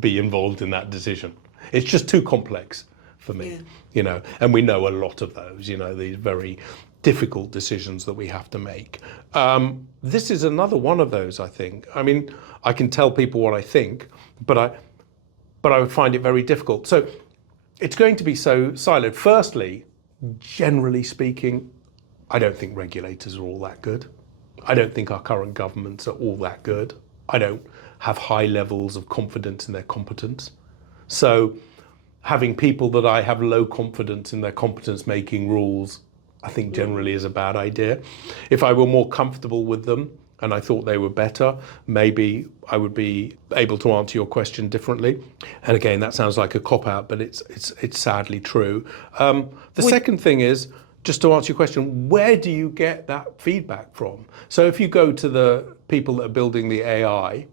be involved in that decision. It's just too complex for me, you know, and we know a lot of those, you know, these very difficult decisions that we have to make. This is another one of those, I think. I mean, I can tell people what I think, but I would find it very difficult. So it's going to be so siloed. Firstly, generally speaking, I don't think regulators are all that good. I don't think our current governments are all that good. I don't have high levels of confidence in their competence. So having people that I have low confidence in their competence making rules, I think generally is a bad idea. If I were more comfortable with them and I thought they were better, maybe I would be able to answer your question differently. And again, that sounds like a cop-out, but it's sadly true. Second thing is, just to answer your question, where do you get that feedback from? So if you go to the people that are building the AI,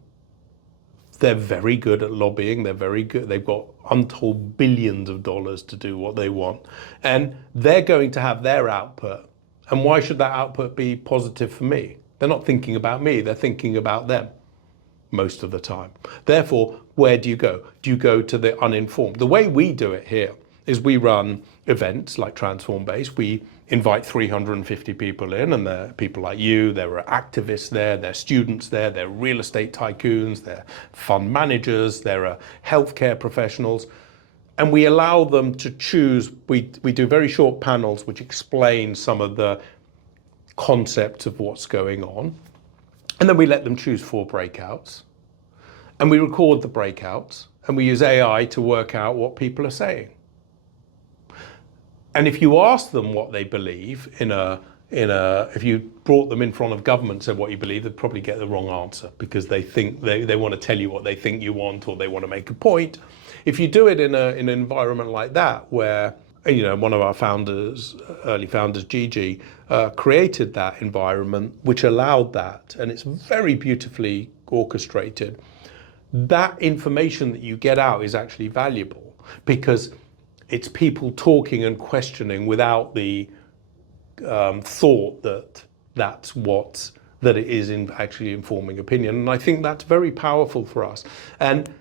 they're very good at lobbying. They're very good. They've got untold billions of dollars to do what they want. And they're going to have their output. And why should that output be positive for me? They're not thinking about me. They're thinking about them most of the time. Therefore, where do you go? Do you go to the uninformed? The way we do it here is we run events like Transform-Based. We invite 350 people in, and there are people like you, there are activists there are students there are real estate tycoons, there are fund managers, there are healthcare professionals. And we allow them to choose. We do very short panels which explain some of the concepts of what's going on. And then we let them choose 4 breakouts. And we record the breakouts. And we use AI to work out what people are saying. And if you ask them what they believe if you brought them in front of government and said what you believe, they'd probably get the wrong answer, because they think they want to tell you what they think you want, or they want to make a point. If you do it in an environment like that, where one of our founders, early founders, Gigi, created that environment which allowed that, and it's very beautifully orchestrated, that information that you get out is actually valuable, because it's people talking and questioning without the thought that it is actually informing opinion. And I think that's very powerful for us. And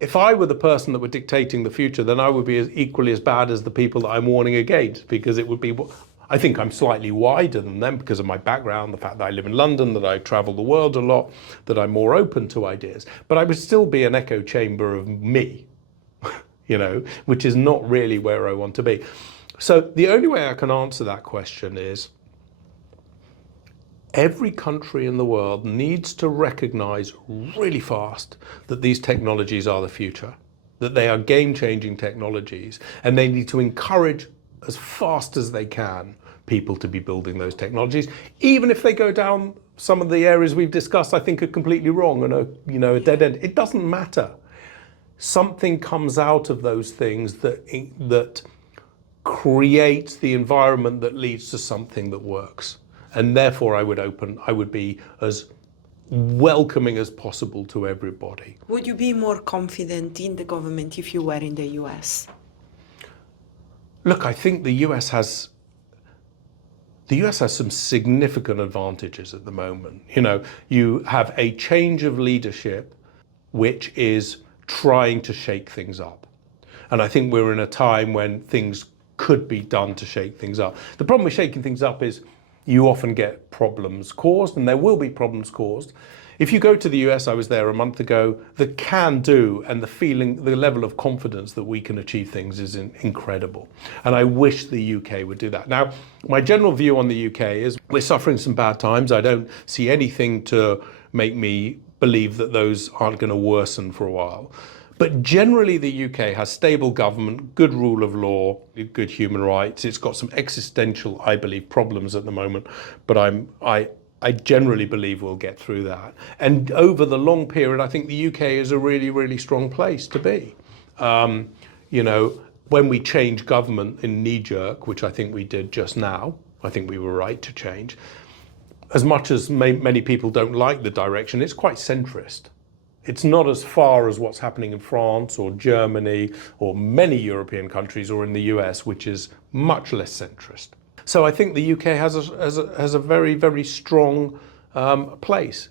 if I were the person that were dictating the future, then I would be equally as bad as the people that I'm warning against, because it would be, I think I'm slightly wider than them because of my background, the fact that I live in London, that I travel the world a lot, that I'm more open to ideas. But I would still be an echo chamber of me, which is not really where I want to be. So the only way I can answer that question is, every country in the world needs to recognize really fast that these technologies are the future, that they are game-changing technologies, and they need to encourage as fast as they can people to be building those technologies, even if they go down some of the areas we've discussed I think are completely wrong and a dead end. It doesn't matter. Something comes out of those things that creates the environment that leads to something that works. And therefore I would be as welcoming as possible to everybody. Would you be more confident in the government if you were in the US? Look, I think the US has some significant advantages at the moment. You have a change of leadership which is trying to shake things up. And I think we're in a time when things could be done to shake things up. The problem with shaking things up is you often get problems caused, and there will be problems caused. If you go to the US, I was there a month ago, the can-do and the level of confidence that we can achieve things is incredible. And I wish the UK would do that. Now, my general view on the UK is we're suffering some bad times. I don't see anything to make me believe that those aren't going to worsen for a while. But generally, the UK has stable government, good rule of law, good human rights. It's got some existential, I believe, problems at the moment, but I generally believe we'll get through that. And over the long period, I think the UK is a really, really strong place to be. When we change government in knee-jerk, which I think we did just now, I think we were right to change. As much as many people don't like the direction, it's quite centrist. It's not as far as what's happening in France or Germany or many European countries or in the US, which is much less centrist. So I think the UK has a very, very strong place.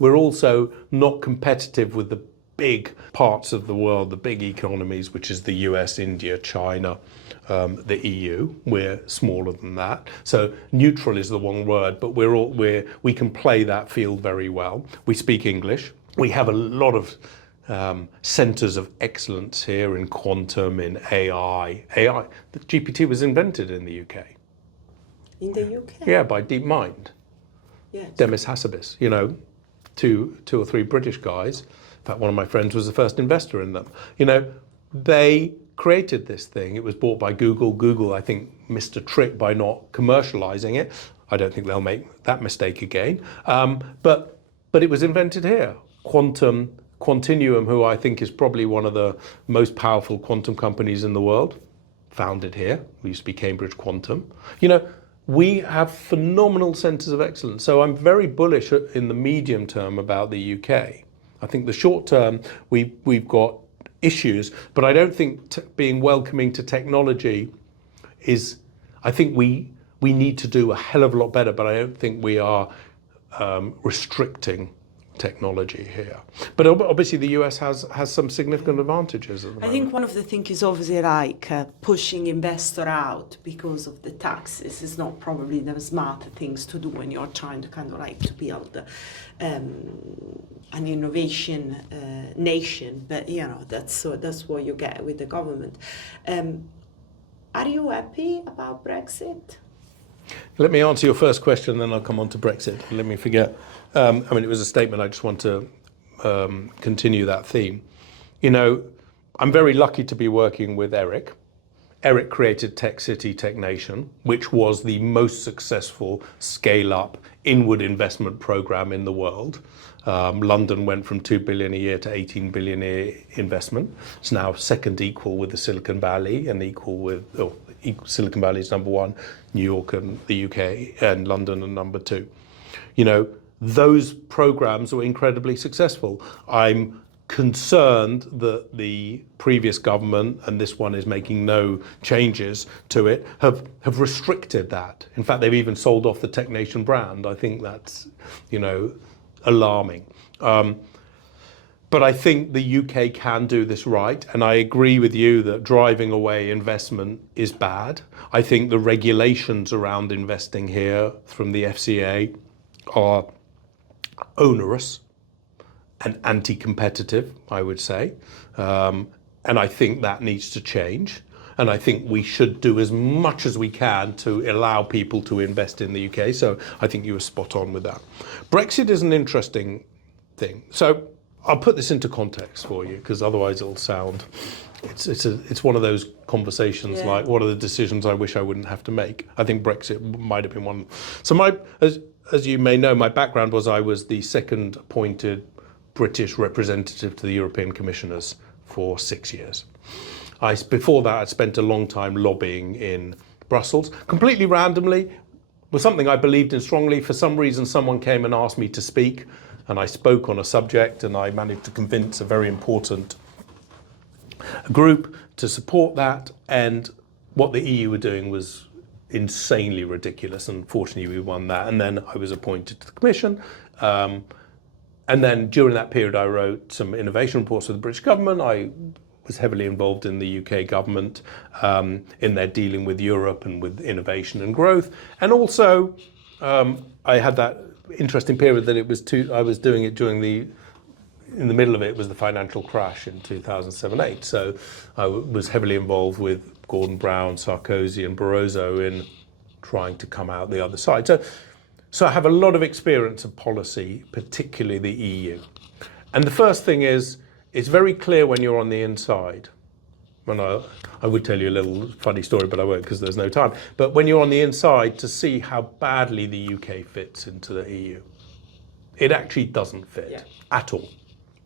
We're also not competitive with the big parts of the world, the big economies, which is the US, India, China, the EU. We're smaller than that. So neutral is the one word, but we can play that field very well. We speak English. We have a lot of centers of excellence here in quantum, in AI. The GPT was invented in the UK. In the UK? Yeah, by DeepMind. Yes. Demis Hassabis, two or three British guys. In fact, one of my friends was the first investor in them. They created this thing. It was bought by Google. Google, I think, missed a trick by not commercializing it. I don't think they'll make that mistake again. But it was invented here. Quantinuum, who I think is probably one of the most powerful quantum companies in the world, founded here. We used to be Cambridge Quantum. We have phenomenal centers of excellence. So I'm very bullish in the medium term about the UK. I think the short term, we've got issues, but I don't think being welcoming to technology is, I think we need to do a hell of a lot better, but I don't think we are restricting technology here. But obviously the US has some significant advantages at the moment. I think one of the things is obviously like pushing investor out because of the taxes is not probably the smart things to do when you're trying to kind of like to build an innovation nation. But you know, that's what you get with the government. Are you happy about Brexit? Let me answer your first question, then I'll come on to Brexit. Let me forget. I mean, it was a statement. I just want to continue that theme. You know, I'm very lucky to be working with Eric. Eric created Tech City, Tech Nation, which was the most successful scale-up inward investment program in the world. London went from 2 billion a year to 18 billion a year investment. It's now second equal with the Silicon Valley and equal with, Silicon Valley is number one, New York and the UK, and London are number two. You know, those programs were incredibly successful. I'm concerned that the previous government, and this one is making no changes to it, have restricted that. In fact, they've even sold off the Tech Nation brand. I think that's, you know, alarming. But I think the UK can do this right, and I agree with you that driving away investment is bad. I think the regulations around investing here from the FCA are onerous and anti-competitive, I would say. And I think that needs to change. And I think we should do as much as we can to allow people to invest in the UK. So I think you were spot on with that. Brexit is an interesting thing. So I'll put this into context for you, because otherwise it'll sound, it's one of those conversations like, what are the decisions I wish I wouldn't have to make? I think Brexit might have been one. So as you may know, my background was I was the second appointed British representative to the European Commissioners for 6 years. Before that, I spent a long time lobbying in Brussels, completely randomly, was something I believed in strongly. For some reason, someone came and asked me to speak, and I spoke on a subject, and I managed to convince a very important group to support that. And what the EU were doing was insanely ridiculous, and fortunately we won that. And then I was appointed to the Commission. And then during that period, I wrote some innovation reports for the British government. I was heavily involved in the UK government in their dealing with Europe and with innovation and growth. And also, I had that interesting period that I was doing it in the middle of it was the financial crash in 2007-8. So I was heavily involved with Gordon Brown, Sarkozy and Barroso in trying to come out the other side. So I have a lot of experience of policy, particularly the EU. And the first thing is, it's very clear when you're on the inside. When I would tell you a little funny story, but I won't because there's no time. But when you're on the inside, to see how badly the UK fits into the EU. It actually doesn't fit at all.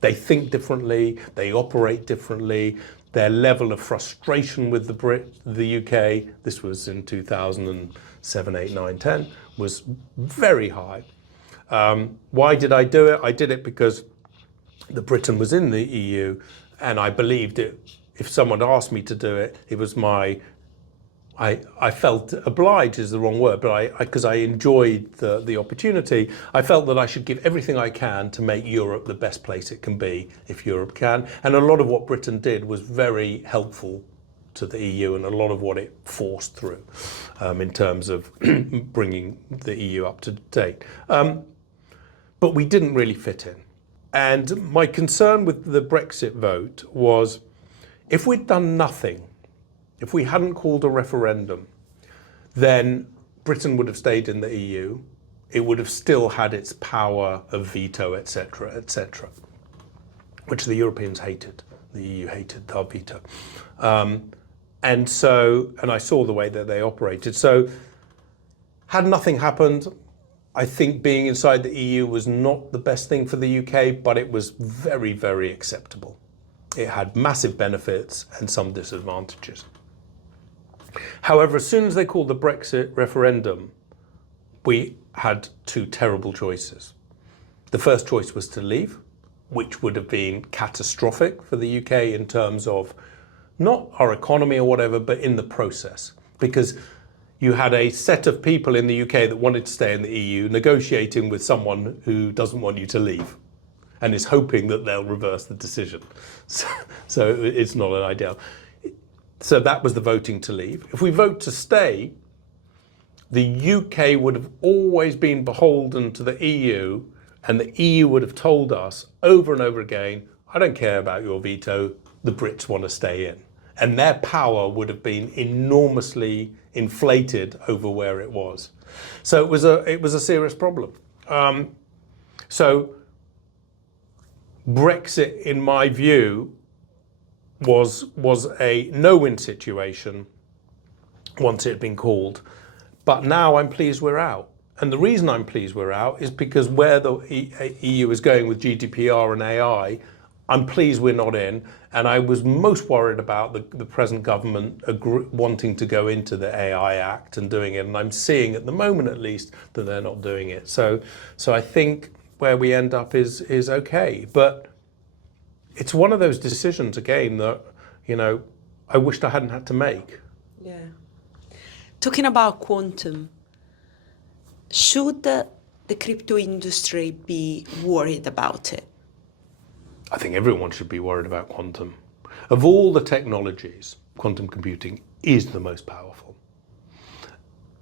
They think differently, they operate differently. Their level of frustration with the UK, this was in 2007, 8, 9, 10, was very high. Why did I do it? I did it because Britain was in the EU, and I believed it. If someone asked me to do it, it was I felt obliged is the wrong word, but because I enjoyed the opportunity, I felt that I should give everything I can to make Europe the best place it can be, if Europe can. And a lot of what Britain did was very helpful to the EU, and a lot of what it forced through in terms of bringing the EU up to date. But we didn't really fit in. And my concern with the Brexit vote was, if we'd done nothing, if we hadn't called a referendum, then Britain would have stayed in the EU. It would have still had its power of veto, etc., which the Europeans hated. The EU hated our veto. And I saw the way that they operated. So had nothing happened, I think being inside the EU was not the best thing for the UK, but it was very, very acceptable. It had massive benefits and some disadvantages. However, as soon as they called the Brexit referendum, we had two terrible choices. The first choice was to leave, which would have been catastrophic for the UK in terms of not our economy or whatever, but in the process. Because you had a set of people in the UK that wanted to stay in the EU negotiating with someone who doesn't want you to leave. and is hoping that they'll reverse the decision. So it's not an ideal. So that was the voting to leave. If we vote to stay, the UK would have always been beholden to the EU, and the EU would have told us over and over again, I don't care about your veto, the Brits want to stay in. And their power would have been enormously inflated over where it was. So it was a serious problem. So Brexit, in my view, was a no-win situation once it had been called. But now I'm pleased we're out. And the reason I'm pleased we're out is because where the EU is going with GDPR and AI, I'm pleased we're not in. And I was most worried about the present government wanting to go into the AI Act and doing it. And I'm seeing at the moment, at least, that they're not doing it. So I think where we end up is okay. But it's one of those decisions, again, that, I wished I hadn't had to make. Yeah. Talking about quantum, should the crypto industry be worried about it? I think everyone should be worried about quantum. Of all the technologies, quantum computing is the most powerful.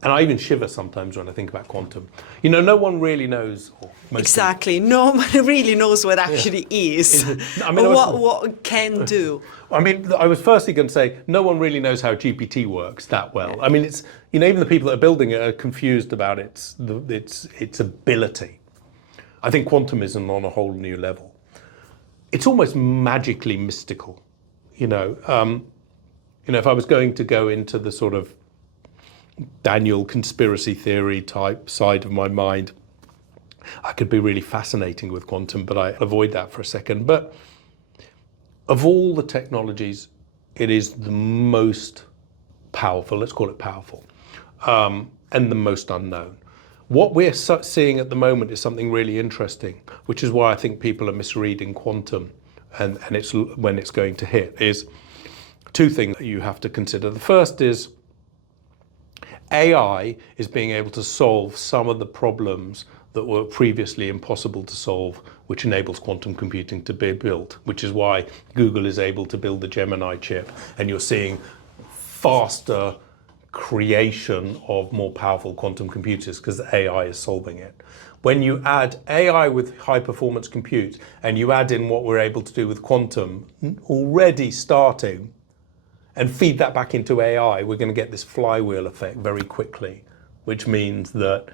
And I even shiver sometimes when I think about quantum. No one really knows. Exactly. No one really knows what actually is. What it can do. I was firstly going to say, no one really knows how GPT works that well. Yeah. It's even the people that are building it are confused about its ability. I think quantum is on a whole new level. It's almost magically mystical. If I was going to go into the sort of Daniel conspiracy theory type side of my mind, I could be really fascinating with quantum, but I avoid that for a second. But of all the technologies, it is the most powerful, let's call it powerful, and the most unknown. What we're seeing at the moment is something really interesting, which is why I think people are misreading quantum and it's when it's going to hit, is two things that you have to consider. The first is AI is being able to solve some of the problems that were previously impossible to solve, which enables quantum computing to be built, which is why Google is able to build the Gemini chip, and you're seeing faster creation of more powerful quantum computers because AI is solving it. When you add AI with high performance compute and you add in what we're able to do with quantum already starting and feed that back into AI, we're going to get this flywheel effect very quickly, which means that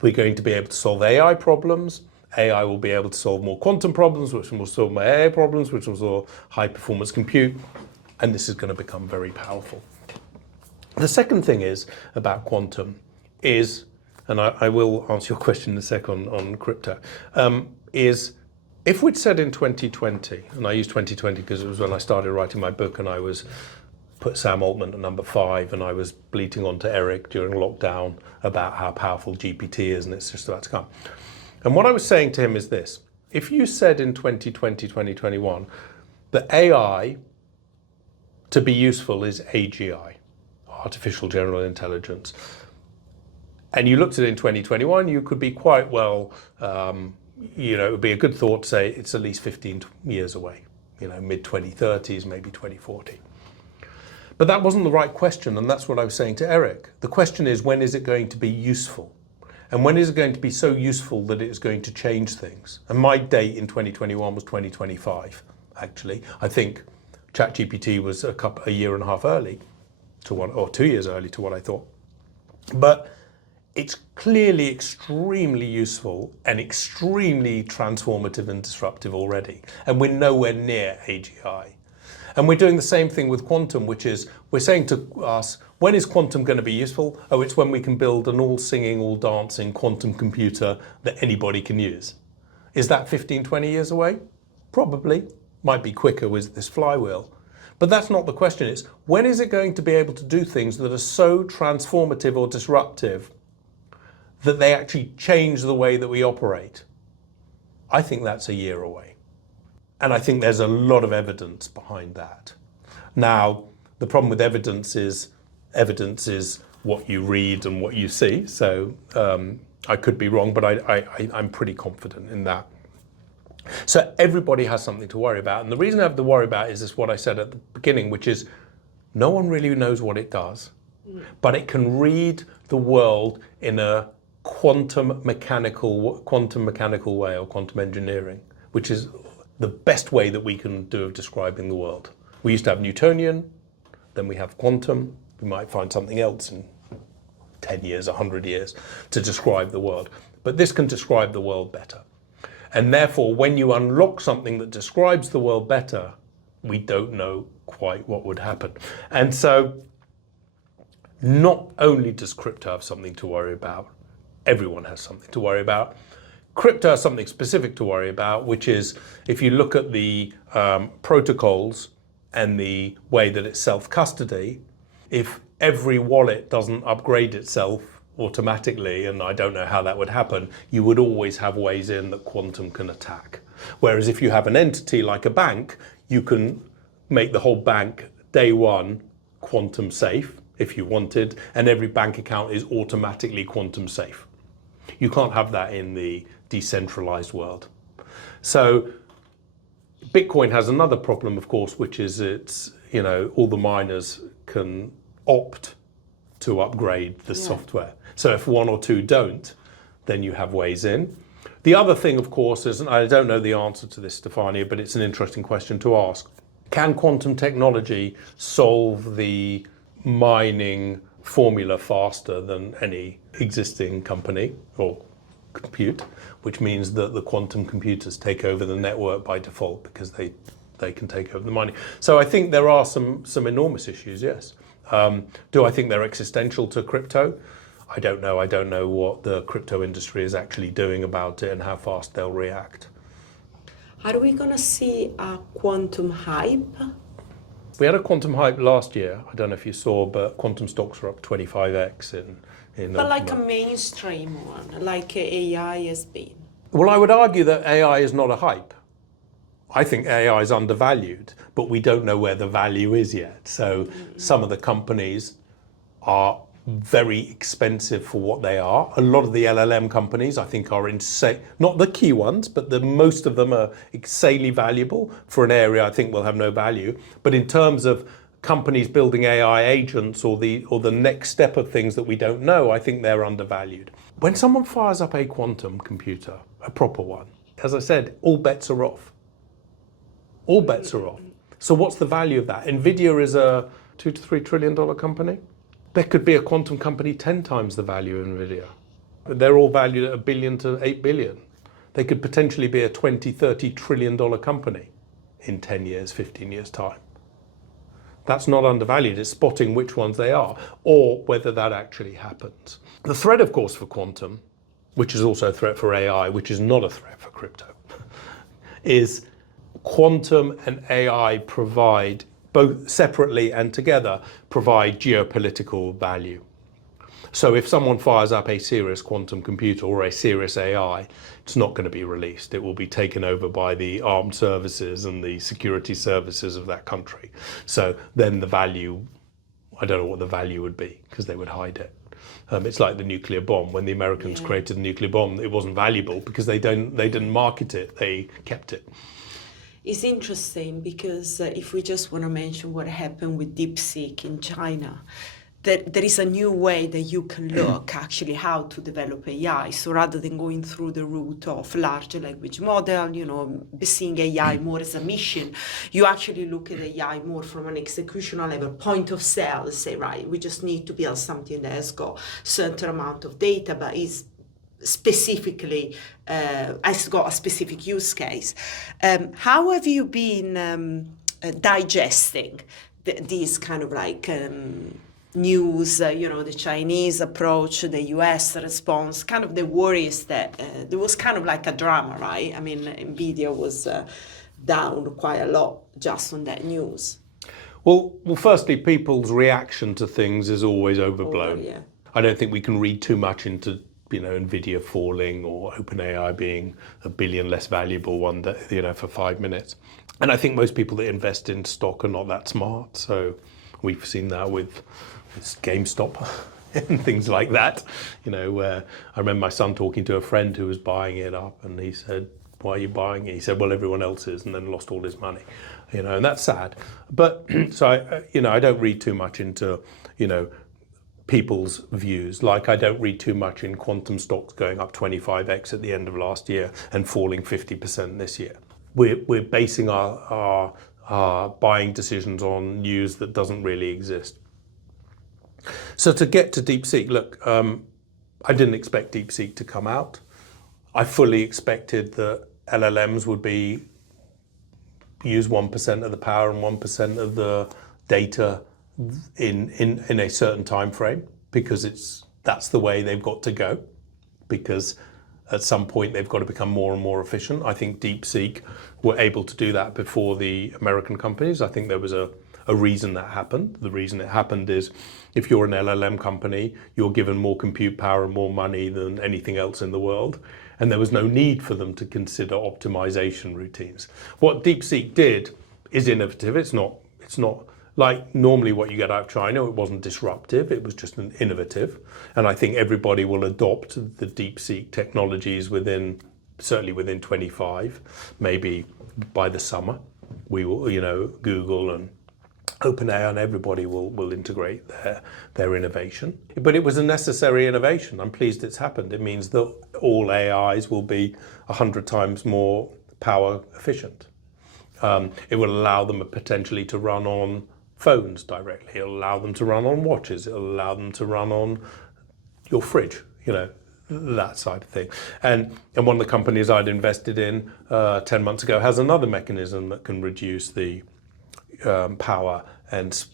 we're going to be able to solve AI problems. AI will be able to solve more quantum problems, which will solve more AI problems, which will solve high performance compute. And this is going to become very powerful. The second thing is about quantum is, and I will answer your question in a second on crypto, is if we'd said in 2020, and I use 2020 because it was when I started writing my book and I was put Sam Altman at number 5 and I was bleating on to Eric during lockdown about how powerful GPT is and it's just about to come. And what I was saying to him is this: if you said in 2020, 2021, that AI to be useful is AGI, artificial general intelligence, and you looked at it in 2021, you could be quite well, it would be a good thought to say it's at least 15 years away, mid-2030s, maybe 2040. But that wasn't the right question, and that's what I was saying to Eric. The question is, when is it going to be useful? And when is it going to be so useful that it is going to change things? And my date in 2021 was 2025, actually. I think ChatGPT was a year and a half early to what, or 2 years early to what I thought. But it's clearly extremely useful and extremely transformative and disruptive already. And we're nowhere near AGI. And we're doing the same thing with quantum, which is we're saying to us, when is quantum going to be useful? Oh, it's when we can build an all-singing, all-dancing quantum computer that anybody can use. Is that 15, 20 years away? Probably. Might be quicker with this flywheel. But that's not the question. It's when is it going to be able to do things that are so transformative or disruptive that they actually change the way that we operate? I think that's a year away. And I think there's a lot of evidence behind that. Now, the problem with evidence is what you read and what you see. So I could be wrong, but I'm pretty confident in that. So everybody has something to worry about. And the reason I have to worry about is what I said at the beginning, which is no one really knows what it does, but it can read the world in a quantum mechanical way, or quantum engineering, which is the best way that we can do of describing the world. We used to have Newtonian, then we have quantum. We might find something else in 10 years, 100 years to describe the world. But this can describe the world better. And therefore, when you unlock something that describes the world better, we don't know quite what would happen. And so not only does crypto have something to worry about, everyone has something to worry about. Crypto has something specific to worry about, which is if you look at the protocols and the way that it's self-custody, if every wallet doesn't upgrade itself automatically, and I don't know how that would happen, you would always have ways in that quantum can attack. Whereas if you have an entity like a bank, you can make the whole bank day one quantum safe if you wanted, and every bank account is automatically quantum safe. You can't have that in the decentralized world. So Bitcoin has another problem, of course, which is it's, all the miners can opt to upgrade the software. So if one or two don't, then you have ways in. The other thing, of course, is, and I don't know the answer to this, Stefania, but it's an interesting question to ask. Can quantum technology solve the mining formula faster than any existing company or compute, which means that the quantum computers take over the network by default because they can take over the mining. So I think there are some enormous issues, yes. Do I think they're existential to crypto? I don't know. I don't know what the crypto industry is actually doing about it and how fast they'll react. Are we going to see a quantum hype? We had a quantum hype last year. I don't know if you saw, but quantum stocks were up 25x in But like a mainstream one, like AI has been. Well, I would argue that AI is not a hype. I think AI is undervalued, but we don't know where the value is yet. So some of the companies are very expensive for what they are. A lot of the LLM companies, I think, are insane. Not the key ones, but most of them are insanely valuable for an area I think will have no value. But in terms of companies building AI agents or the next step of things that we don't know, I think they're undervalued. When someone fires up a quantum computer, a proper one, as I said, all bets are off. All bets are off. So what's the value of that? Nvidia is a $2 to $3 trillion company. There could be a quantum company 10 times the value of Nvidia. They're all valued at $1 billion to $8 billion. They could potentially be a $20, $30 trillion company in 10 years, 15 years time. That's not undervalued. It's spotting which ones they are or whether that actually happens. The threat, of course, for quantum, which is also a threat for AI, which is not a threat for crypto, is quantum and AI provide, both separately and together, provide geopolitical value. So if someone fires up a serious quantum computer or a serious AI, it's not going to be released. It will be taken over by the armed services and the security services of that country. So then the value, I don't know what the value would be because they would hide it. It's like the nuclear bomb. When the Americans created the nuclear bomb, it wasn't valuable because they didn't market it, they kept it. It's interesting because if we just want to mention what happened with DeepSeek in China, that there is a new way that you can look actually how to develop AI. So rather than going through the route of large language model, seeing AI more as a mission, you actually look at AI more from an executional level, point of sale, say, right, we just need to build something that has got certain amount of data, but is specifically has got a specific use case. How have you been digesting these kind of like news, the Chinese approach, the US response, kind of the worries that there was kind of like a drama, right? I mean, Nvidia was down quite a lot just on that news. Well, firstly, people's reaction to things is always overblown. Yeah. I don't think we can read too much into Nvidia falling or OpenAI being $1 billion less valuable one day, for 5 minutes. And I think most people that invest in stock are not that smart. So we've seen that with GameStop and things like that. Where I remember my son talking to a friend who was buying it up, and he said, why are you buying it? He said, well, everyone else is, and then lost all his money, and that's sad. But so I don't read too much into, people's views. Like I don't read too much in quantum stocks going up 25x at the end of last year and falling 50% this year. We're basing our buying decisions on news that doesn't really exist. So to get to DeepSeek, look, I didn't expect DeepSeek to come out. I fully expected that LLMs would use 1% of the power and 1% of the data in a certain time frame, because that's the way they've got to go, because at some point they've got to become more and more efficient. I think DeepSeek were able to do that before the American companies. I think there was a reason that happened. The reason it happened is if you're an LLM company, you're given more compute power and more money than anything else in the world. And there was no need for them to consider optimization routines. What DeepSeek did is innovative. It's not like normally what you get out of China. It wasn't disruptive, it was just an innovative. And I think everybody will adopt the DeepSeek technologies certainly within 25, maybe by the summer. We will, Google and OpenAI and everybody will integrate their innovation. But it was a necessary innovation. I'm pleased it's happened. It means that all AIs will be 100 times more power efficient. It will allow them potentially to run on phones directly. It'll allow them to run on watches. It'll allow them to run on your fridge, that side of thing. And one of the companies I'd invested in 10 months ago has another mechanism that can reduce the power and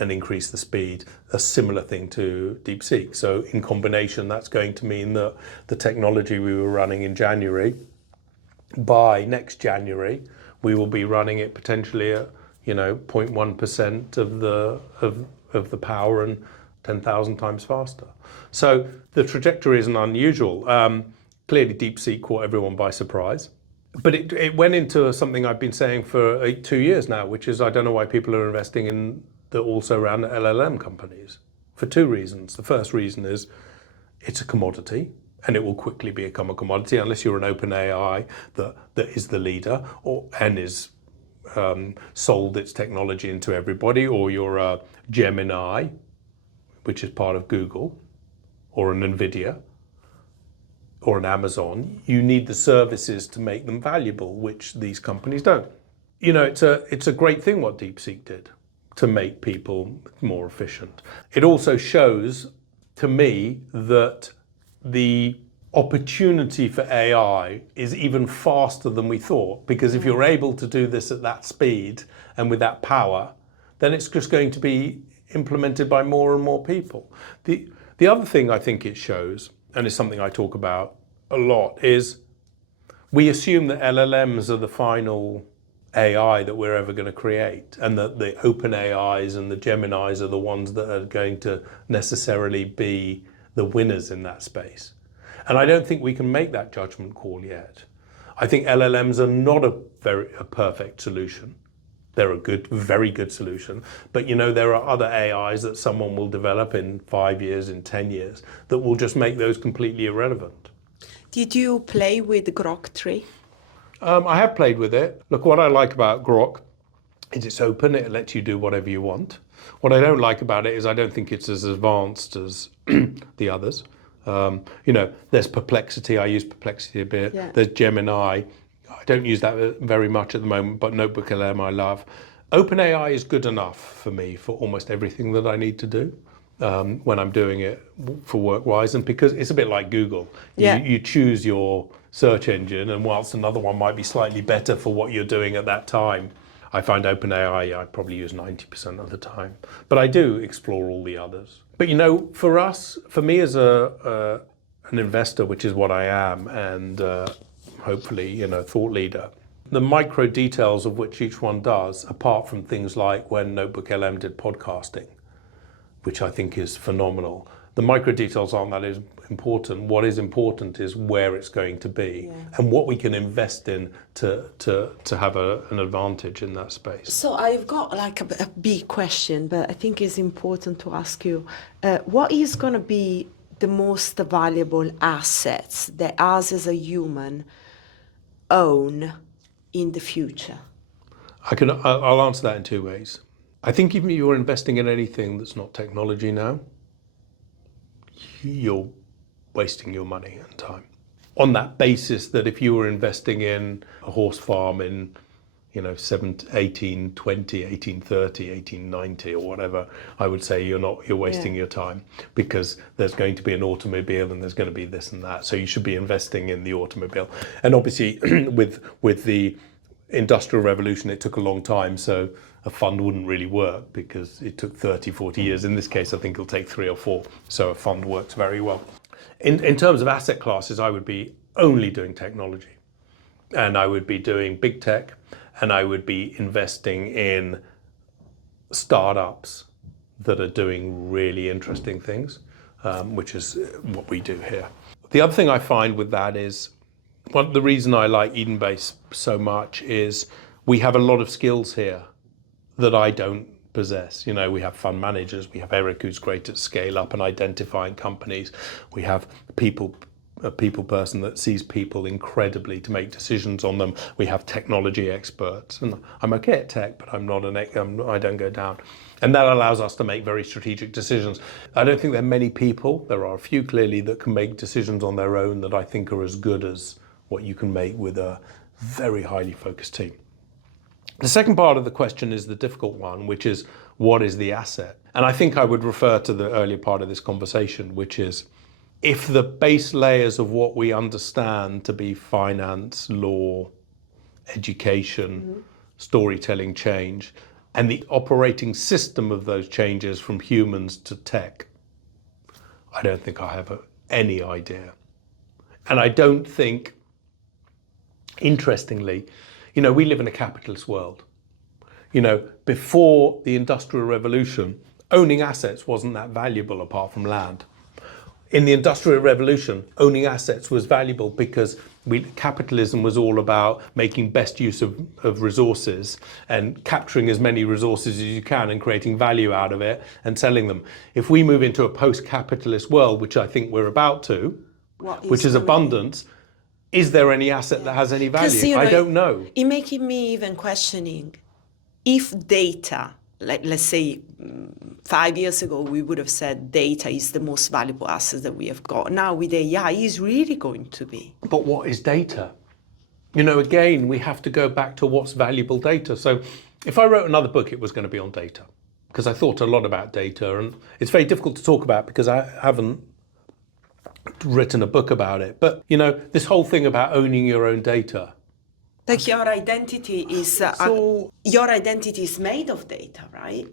increase the speed, a similar thing to DeepSeek. So in combination, that's going to mean that the technology we were running in January, by next January, we will be running it potentially at 0.1% of the power and 10,000 times faster. So the trajectory isn't unusual. Clearly DeepSeek caught everyone by surprise. But it went into something I've been saying for 2 years now, which is I don't know why people are investing in the also ran LLM companies, for two reasons. The first reason is it's a commodity, and it will quickly become a commodity unless you're an OpenAI that is the leader and is sold its technology into everybody, or you're a Gemini, which is part of Google, or an NVIDIA, or an Amazon. You need the services to make them valuable, which these companies don't. It's a great thing what DeepSeek did to make people more efficient. It also shows to me that the opportunity for AI is even faster than we thought, because if you're able to do this at that speed and with that power, then it's just going to be implemented by more and more people. The other thing I think it shows, and it's something I talk about a lot, is we assume that LLMs are the final AI that we're ever going to create, and that the OpenAIs and the Geminis are the ones that are going to necessarily be the winners in that space. And I don't think we can make that judgment call yet. I think LLMs are not a perfect solution. They're a very good solution. But there are other AIs that someone will develop in 5 years, in 10 years, that will just make those completely irrelevant. Did you play with Grok 3? I have played with it. Look, what I like about Grok is it's open. It lets you do whatever you want. What I don't like about it is I don't think it's as advanced as the others. There's Perplexity. I use Perplexity a bit. Yeah. There's Gemini. I don't use that very much at the moment, but NotebookLM I love. OpenAI is good enough for me for almost everything that I need to do when I'm doing it for work-wise, and because it's a bit like Google. You choose your search engine, and whilst another one might be slightly better for what you're doing at that time, I find OpenAI I probably use 90% of the time. But I do explore all the others. But for me as an investor, which is what I am, and hopefully, thought leader, the micro details of which each one does, apart from things like when NotebookLM did podcasting, which I think is phenomenal, the micro details aren't that important. What is important is where it's going to be and what we can invest in to have an advantage in that space. So I've got a big question, but I think it's important to ask you, what is going to be the most valuable assets that us as a human own in the future? I'll answer that in two ways. I think if you're investing in anything that's not technology now, you're wasting your money and time. On that basis that if you were investing in a horse farm in 1820, 1830, 1890 or whatever, I would say you're wasting your time, because there's going to be an automobile and there's going to be this and that. So you should be investing in the automobile. And obviously with the Industrial Revolution, it took a long time, so a fund wouldn't really work because it took 30, 40 years. In this case, I think it'll take 3 or 4. So a fund works very well. In terms of asset classes, I would be only doing technology, and I would be doing big tech, and I would be investing in startups that are doing really interesting things, which is what we do here. The other thing I find with that is, the reason I like Eden Base so much is we have a lot of skills here that I don't possess. We have fund managers, we have Eric, who's great at scale up and identifying companies. We have a people person that sees people incredibly to make decisions on them. We have technology experts, and I'm okay at tech, but I don't go down. And that allows us to make very strategic decisions. I don't think there are many people, there are a few clearly, that can make decisions on their own that I think are as good as what you can make with a very highly focused team. The second part of the question is the difficult one, which is, what is the asset? And I think I would refer to the earlier part of this conversation, which is, if the base layers of what we understand to be finance, law, education, storytelling change, and the operating system of those changes from humans to tech, I don't think I have any idea. And I don't think, interestingly, we live in a capitalist world. Before the Industrial Revolution, owning assets wasn't that valuable apart from land. In the Industrial Revolution, owning assets was valuable because capitalism was all about making best use of resources and capturing as many resources as you can and creating value out of it and selling them. If we move into a post-capitalist world, which I think we're about to, which is abundance, is there any asset that has any value? I don't know. It making me even questioning if data, let's say 5 years ago, we would have said data is the most valuable asset that we have got. Now with AI, is really going to be. But what is data? Again, we have to go back to what's valuable data. So if I wrote another book, it was going to be on data, because I thought a lot about data, and it's very difficult to talk about because I haven't written a book about it. But, this whole thing about owning your own data. Like your identity is made of data, right?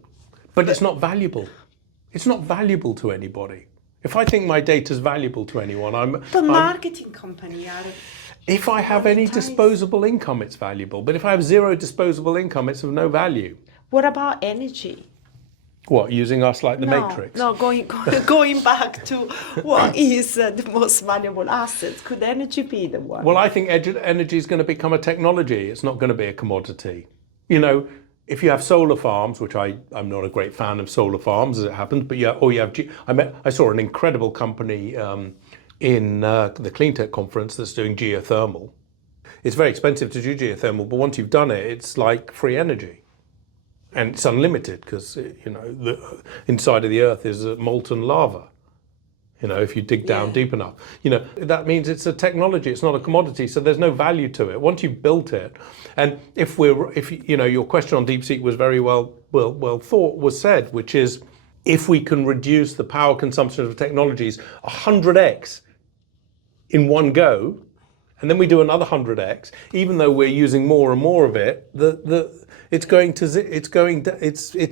But it's not valuable. It's not valuable to anybody. If I think my data is valuable to anyone, marketing company are. If I have any disposable income, it's valuable. But if I have zero disposable income, it's of no value. What about energy? What, using us like the Matrix? No, going back to what is the most valuable asset. Could energy be the one? Well, I think energy is going to become a technology. It's not going to be a commodity. If you have solar farms, which I'm not a great fan of solar farms as it happens, but I saw an incredible company in the Cleantech conference that's doing geothermal. It's very expensive to do geothermal, but once you've done it, it's like free energy. And it's unlimited because, the inside of the earth is molten lava. If you dig down deep enough, that means it's a technology. It's not a commodity. So there's no value to it once you've built it. And if your question on DeepSeek was very well thought, was said, which is, if we can reduce the power consumption of technologies 100x in one go, and then we do another 100x, even though we're using more and more of it, it's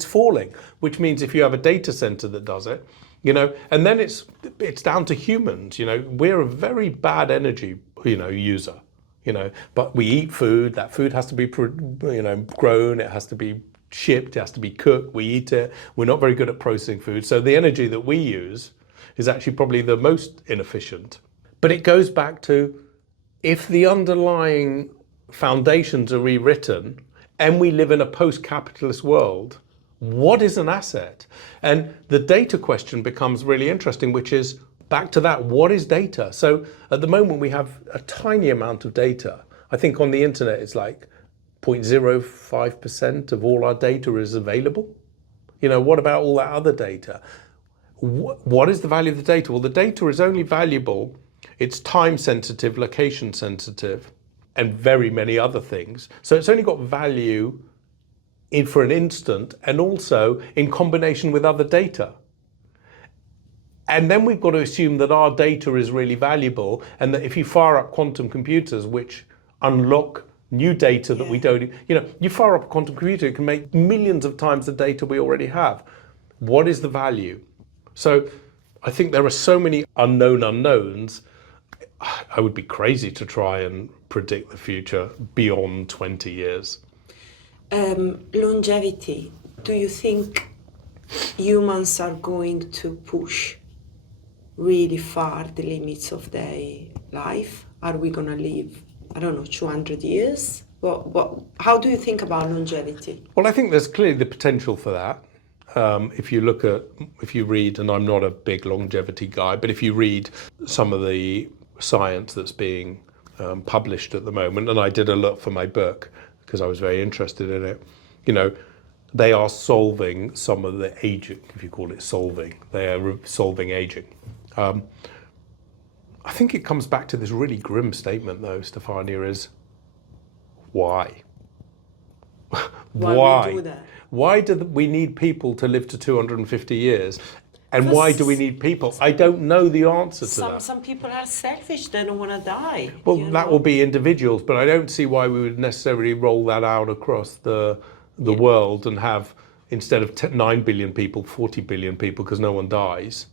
falling. Which means if you have a data center that does it, and then it's down to humans. We're a very bad energy, user. But we eat food. That food has to be, grown. It has to be shipped. It has to be cooked. We eat it. We're not very good at processing food. So the energy that we use is actually probably the most inefficient. But it goes back to, if the underlying foundations are rewritten and we live in a post-capitalist world, what is an asset? And the data question becomes really interesting, which is back to that, what is data? So at the moment we have a tiny amount of data. I think on the internet it's like 0.05% of all our data is available. What about all that other data? What is the value of the data? Well, the data is only valuable, it's time sensitive, location sensitive, and very many other things. So it's only got value for an instant, and also in combination with other data. And then we've got to assume that our data is really valuable, and that if you fire up quantum computers, which unlock new data that we don't, you fire up a quantum computer, it can make millions of times the data we already have. What is the value? So I think there are so many unknown unknowns. I would be crazy to try and predict the future beyond 20 years. Longevity. Do you think humans are going to push really far the limits of their life? Are we going to live, 200 years? How do you think about longevity? Well, I think there's clearly the potential for that. If you read, and I'm not a big longevity guy, but if you read some of the science that's being published at the moment, and I did a look for my book because I was very interested in it, they are solving some of the aging, if you call it solving. They are solving aging. I think it comes back to this really grim statement, though, Stefania, is why? Why we do that? Why do we need people to live to 250 years? And why do we need people? I don't know the answer to that. Some people are selfish, they don't want to die. Well, that will be individuals, but I don't see why we would necessarily roll that out across the world and have, instead of 9 billion people, 40 billion people, because no one dies.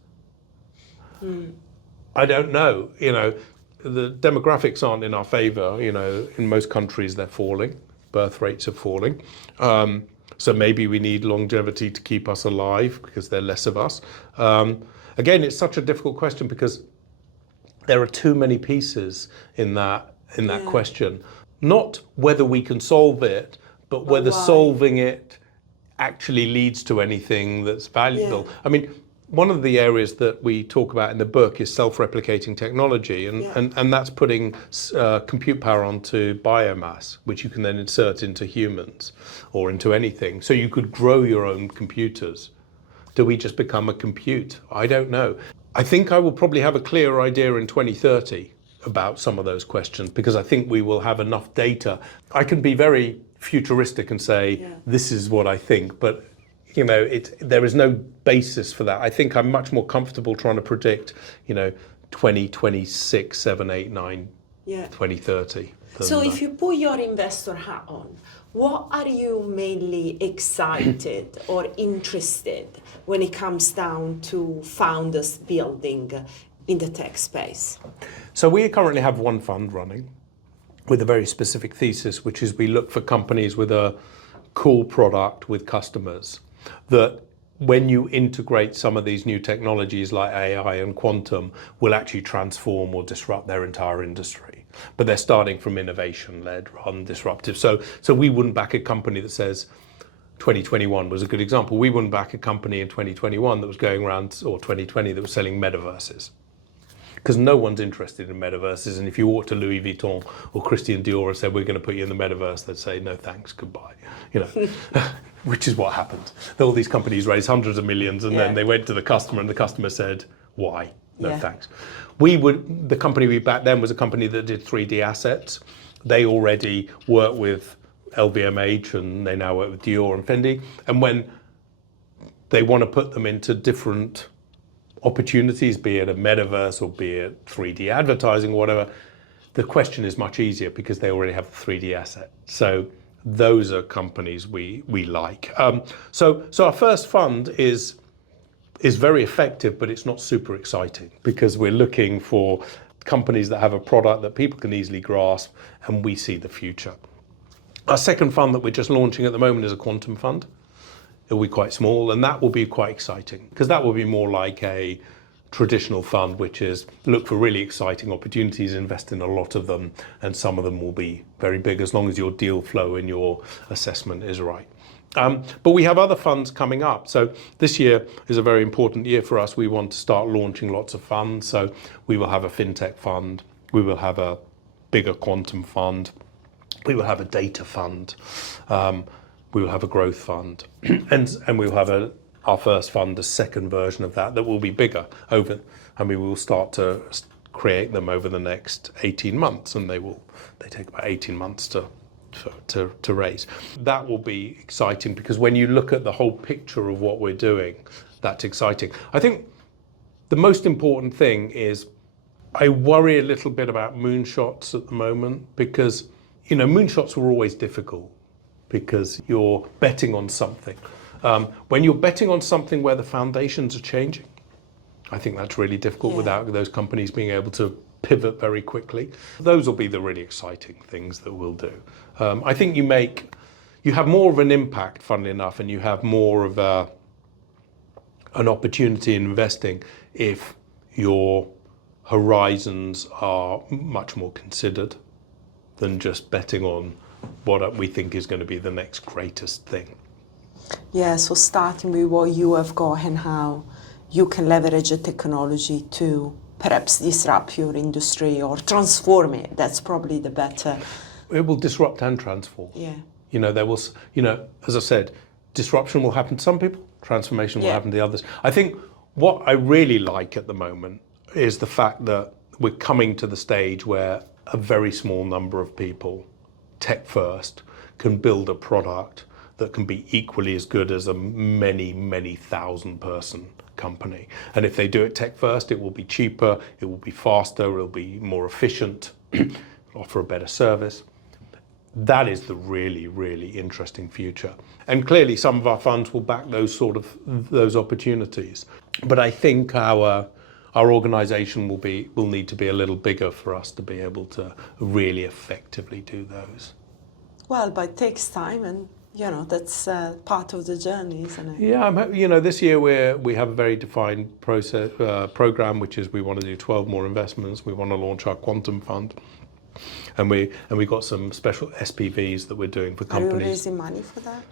I don't know. The demographics aren't in our favor. In most countries they're falling. Birth rates are falling. So maybe we need longevity to keep us alive because there are less of us. Again, it's such a difficult question because there are too many pieces in that question. Not whether we can solve it, but whether solving it actually leads to anything that's valuable. Yeah. One of the areas that we talk about in the book is self-replicating technology, and that's putting compute power onto biomass, which you can then insert into humans or into anything. So you could grow your own computers. Do we just become a compute? I don't know. I think I will probably have a clearer idea in 2030 about some of those questions, because I think we will have enough data. I can be very futuristic and say, this is what I think, but there is no basis for that. I think I'm much more comfortable trying to predict, 2026, 7, 8, 9, 2030. So if you put your investor hat on, what are you mainly excited or interested when it comes down to founders building in the tech space? So we currently have one fund running with a very specific thesis, which is we look for companies with a cool product with customers that when you integrate some of these new technologies like AI and quantum will actually transform or disrupt their entire industry. But they're starting from innovation-led rather than disruptive. So we wouldn't back a company that says 2021 was a good example. We wouldn't back a company in 2021 that was going around, or 2020, that was selling metaverses. Because no one's interested in metaverses, and if you walk to Louis Vuitton or Christian Dior and said, we're going to put you in the metaverse, they'd say, no thanks, goodbye. Which is what happened. All these companies raised hundreds of millions, and then they went to the customer, and the customer said, why? No thanks. The company we backed then was a company that did 3D assets. They already work with LVMH, and they now work with Dior and Fendi. And when they want to put them into different opportunities, be it a metaverse or be it 3D advertising or whatever, the question is much easier because they already have a 3D asset. So those are companies we like. So our first fund is very effective, but it's not super exciting because we're looking for companies that have a product that people can easily grasp, and we see the future. Our second fund that we're just launching at the moment is a quantum fund. It will be quite small, and that will be quite exciting because that will be more like a traditional fund, which is look for really exciting opportunities, invest in a lot of them, and some of them will be very big as long as your deal flow and your assessment is right. But we have other funds coming up. So this year is a very important year for us. We want to start launching lots of funds. So we will have a fintech fund. We will have a bigger quantum fund. We will have a data fund. We will have a growth fund, and we will have our first fund, a second version of that will be bigger and we will start to create them over the next 18 months, and they take about 18 months to raise. That will be exciting because when you look at the whole picture of what we're doing, that's exciting. I think the most important thing is I worry a little bit about moonshots at the moment because, moonshots were always difficult because you're betting on something. When you're betting on something where the foundations are changing, I think that's really difficult without those companies being able to pivot very quickly. Those will be the really exciting things that we'll do. I think you have more of an impact, funnily enough, and you have more of an opportunity in investing if your horizons are much more considered than just betting on what we think is going to be the next greatest thing. Yeah, so starting with what you have got and how you can leverage a technology to perhaps disrupt your industry or transform it. That's probably the better. It will disrupt and transform. Yeah. There will, as I said, disruption will happen to some people, transformation will happen to the others. I think what I really like at the moment is the fact that we're coming to the stage where a very small number of people, tech first, can build a product that can be equally as good as a many, many thousand person company. And if they do it tech first, it will be cheaper, it will be faster, it will be more efficient, offer a better service. That is the really, really interesting future. And clearly some of our funds will back those opportunities. But I think our organization will need to be a little bigger for us to be able to really effectively do those. Well, but it takes time, and that's part of the journey, isn't it? Yeah, this year we have a very defined program, which is we want to do 12 more investments. We want to launch our quantum fund, and we got some special SPVs that we're doing for companies. Are you raising money for that?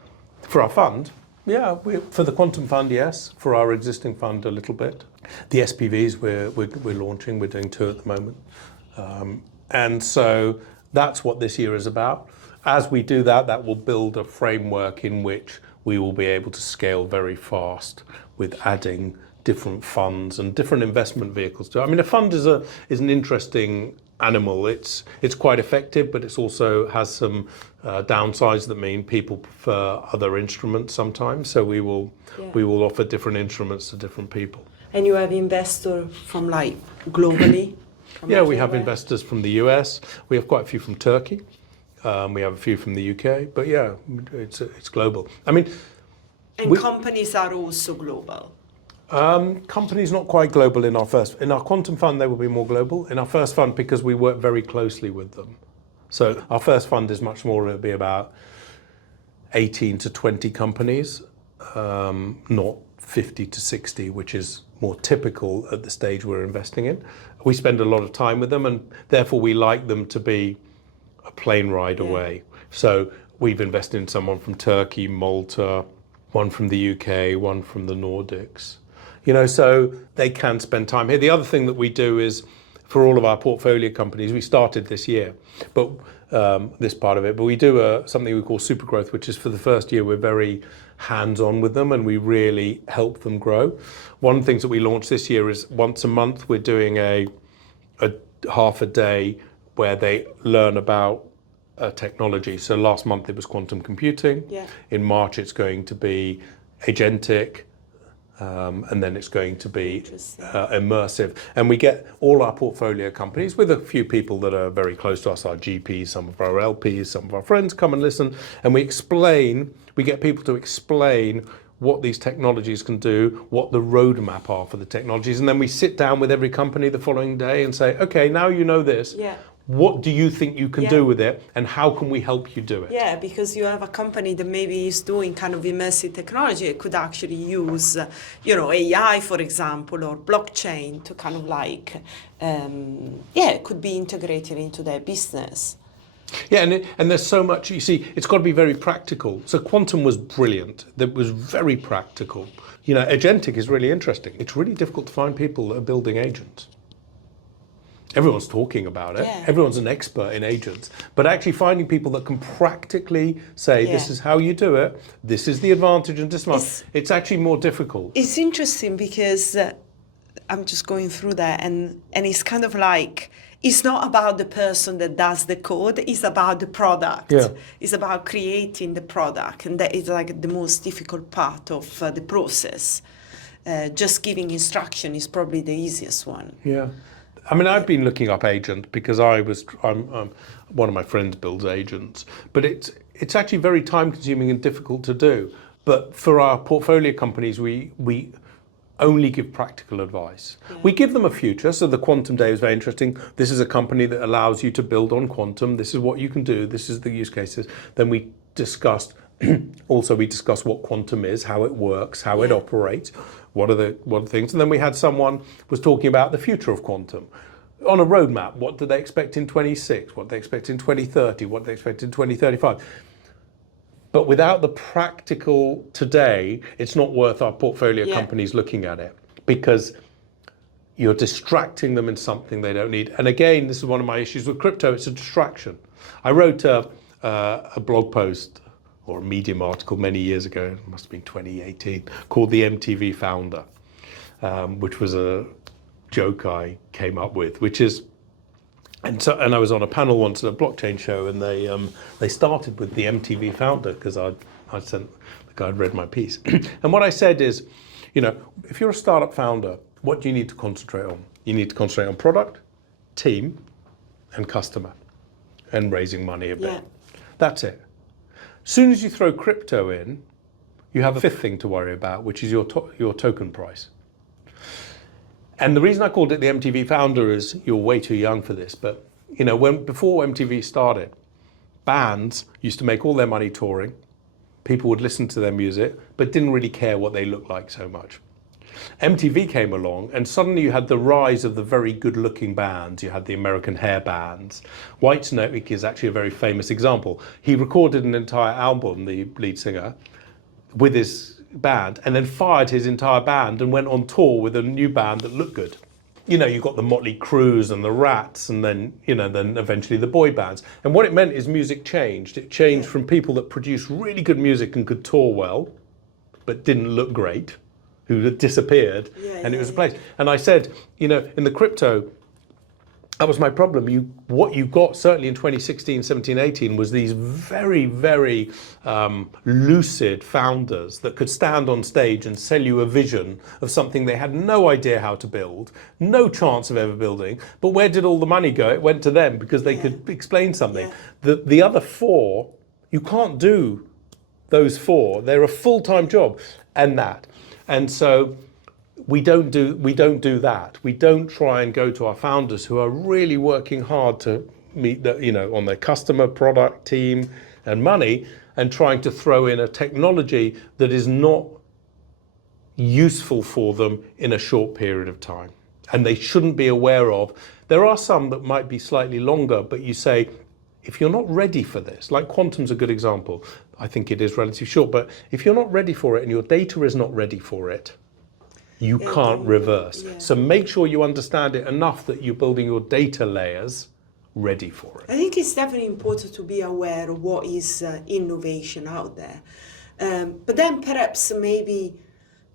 For our fund? Yeah, for the quantum fund, yes. For our existing fund, a little bit. The SPVs we're launching. We're doing 2 at the moment, and so that's what this year is about. As we do that will build a framework in which we will be able to scale very fast with adding different funds and different investment vehicles to it. I mean, a fund is an interesting animal. It's quite effective, but it also has some downsides that mean people prefer other instruments sometimes. So we will offer different instruments to different people. And you have investors from globally? We have investors from the US. We have quite a few from Turkey. We have a few from the UK, but it's global. I mean, companies are also global. Companies not quite global in our quantum fund. They will be more global in our first fund because we work very closely with them. So our first fund is much more. It'll be about 18 to 20 companies, not 50 to 60, which is more typical at the stage we're investing in. We spend a lot of time with them, and therefore we like them to be a plane ride away. So we've invested in someone from Turkey, Malta, one from the UK, one from the Nordics. So they can spend time here. The other thing that we do is, for all of our portfolio companies, we started this year, but this part of it, but we do something we call super growth, which is for the first year we're very hands-on with them and we really help them grow. One of the things that we launched this year is once a month we're doing a half a day where they learn about technology. So last month it was quantum computing. In March it's going to be agentic, and then it's going to be immersive. And we get all our portfolio companies with a few people that are very close to us, our GPs, some of our LPs, some of our friends come and listen, and we get people to explain what these technologies can do, what the roadmap are for the technologies, and then we sit down with every company the following day and say, okay, now you know this. What do you think you can do with it, and how can we help you do it? Yeah, because you have a company that maybe is doing kind of immersive technology. It could actually use, AI, for example, or blockchain to kind of it could be integrated into their business. Yeah, and there's so much, you see, it's got to be very practical. So quantum was brilliant. That was very practical. Agentic is really interesting. It's really difficult to find people that are building agents. Everyone's talking about it. Yeah. Everyone's an expert in agents. But actually finding people that can practically say, this Yeah. is how you do it, this is the advantage and disadvantage, it's actually more difficult. It's interesting because I'm just going through that, and it's kind of like, it's not about the person that does the code, it's about the product. Yeah. It's about creating the product, and that is like the most difficult part of the process. Just giving instruction is probably the easiest one. Yeah. I mean, I've been looking up agent because I'm one of my friends builds agents, but it's actually very time consuming and difficult to do. But for our portfolio companies, we only give practical advice. Yeah. We give them a future. So the Quantum Day is very interesting. This is a company that allows you to build on quantum. This is what you can do. This is the use cases. Then we discussed what quantum is, how it works, how it operates, what are the things. And then we had someone was talking about the future of quantum on a roadmap. What do they expect in 26? What do they expect in 2030? What do they expect in 2035? But without the practical today, it's not worth our portfolio companies looking at it, because you're distracting them in something they don't need. And again, this is one of my issues with crypto. It's a distraction. I wrote a blog post or a Medium article many years ago, it must have been 2018, called The MTV Founder, which was a joke I came up with, which is, and I was on a panel once at a blockchain show, and they started with the MTV Founder because I sent the guy who'd read my piece. And what I said is, if you're a startup founder, what do you need to concentrate on? You need to concentrate on product, team, and customer, and raising money a bit. Yeah. That's it. As soon as you throw crypto in, you have a fifth thing to worry about, which is your token price. And the reason I called it the MTV Founder is you're way too young for this, but before MTV started, bands used to make all their money touring. People would listen to their music, but didn't really care what they looked like so much. MTV came along, and suddenly you had the rise of the very good-looking bands. You had the American hair bands. Whitesnake is actually a very famous example. He recorded an entire album, the lead singer, with his band, and then fired his entire band and went on tour with a new band that looked good. You've got the Motley Crues and the Rats, and then eventually the boy bands. And what it meant is music changed. It changed from people that produced really good music and could tour well, but didn't look great, who had disappeared, and it was replaced. And I said, in the crypto, that was my problem. What you got certainly in 2016, 17, 18 was these very, very lucid founders that could stand on stage and sell you a vision of something they had no idea how to build, no chance of ever building. But where did all the money go? It went to them because they could explain something. The other four, you can't do those four. They're a full-time job and that. And so we don't do that. We don't try and go to our founders who are really working hard to meet on their customer, product, team, and money, and trying to throw in a technology that is not useful for them in a short period of time. And they shouldn't be aware of. There are some that might be slightly longer, but you say, if you're not ready for this, like quantum's a good example. I think it is relatively short, but if you're not ready for it and your data is not ready for it, you can't reverse. So make sure you understand it enough that you're building your data layers ready for it. I think it's definitely important to be aware of what is innovation out there. But then perhaps maybe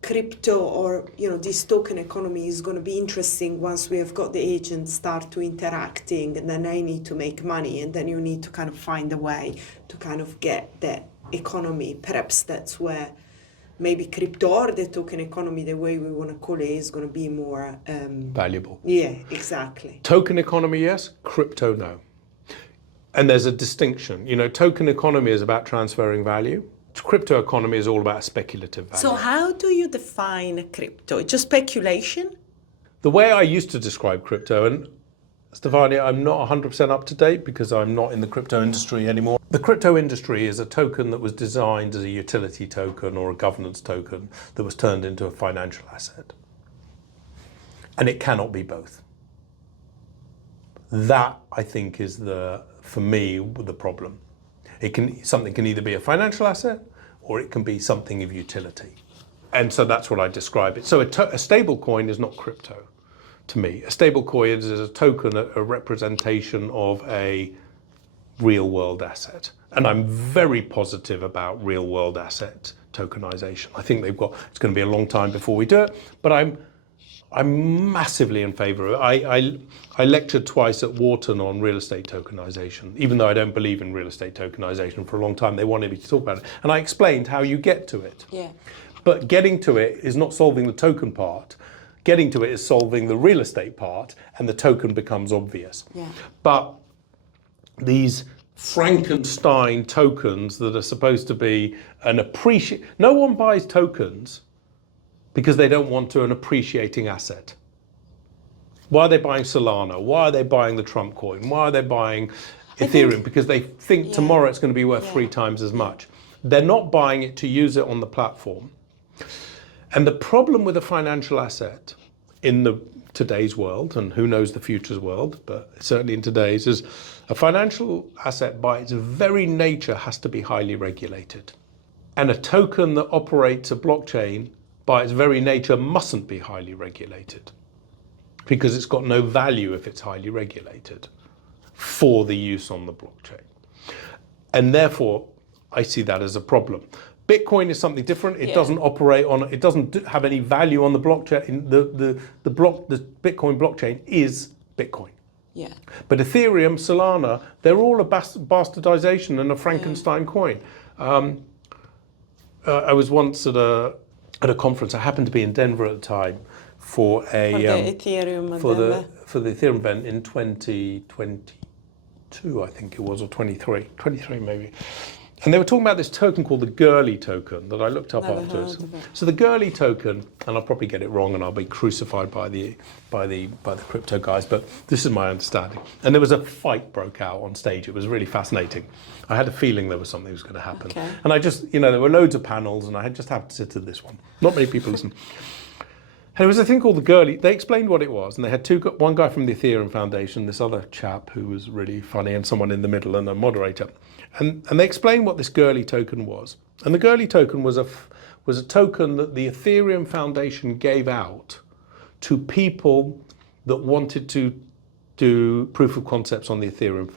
crypto or this token economy is going to be interesting once we have got the agents start to interacting, and then they need to make money, and then you need to kind of find a way to kind of get that economy. Perhaps that's where maybe crypto or the token economy, the way we want to call it, is going to be more valuable. Yeah, exactly. Token economy, yes. Crypto, no. And there's a distinction. Token economy is about transferring value. Crypto economy is all about speculative value. So how do you define crypto? Just speculation? The way I used to describe crypto, and Stefania, I'm not 100% up to date because I'm not in the crypto industry anymore. The crypto industry is a token that was designed as a utility token or a governance token that was turned into a financial asset. And it cannot be both. That, I think, is for me, the problem. Something can either be a financial asset or it can be something of utility. And so that's what I describe it. So a stable coin is not crypto. to me. A stable coin is a token, a representation of a real world asset. And I'm very positive about real world asset tokenization. I think it's going to be a long time before we do it, but I'm massively in favor of it. I lectured twice at Wharton on real estate tokenization, even though I don't believe in real estate tokenization. For a long time, they wanted me to talk about it. And I explained how you get to it. Yeah. But getting to it is not solving the token part. Getting to it is solving the real estate part, and the token becomes obvious. Yeah. But these Frankenstein tokens that are supposed to be no one buys tokens because they don't want an appreciating asset. Why are they buying Solana? Why are they buying the Trump coin? Why are they buying Ethereum? Because they think tomorrow it's going to be worth 3 times as much. They're not buying it to use it on the platform. And the problem with a financial asset in today's world, and who knows the future's world, but certainly in today's, is a financial asset by its very nature has to be highly regulated. And a token that operates a blockchain by its very nature mustn't be highly regulated, because it's got no value if it's highly regulated for the use on the blockchain. And therefore, I see that as a problem. Bitcoin is something different. It doesn't operate on, it doesn't have any value on the blockchain. The Bitcoin blockchain is Bitcoin. Yeah. But Ethereum, Solana, they're all a bastardization and a Frankenstein coin. I was once at a conference. I happened to be in Denver at the time for the Ethereum event in 2022, I think it was, or 23 maybe. And they were talking about this token called the Gurley token that I looked up afterwards. So the Gurley token, and I'll probably get it wrong and I'll be crucified by the crypto guys, but this is my understanding. And there was a fight broke out on stage. It was really fascinating. I had a feeling there was something that was going to happen. Okay. And I just, there were loads of panels and I just happened to sit to this one. Not many people listened. And it was a thing called the Gurley. They explained what it was, and they had one guy from the Ethereum Foundation, this other chap who was really funny, and someone in the middle, and a moderator. And they explained what this Gurley token was. And the Gurley token was a token that the Ethereum Foundation gave out to people that wanted to do proof of concepts on the Ethereum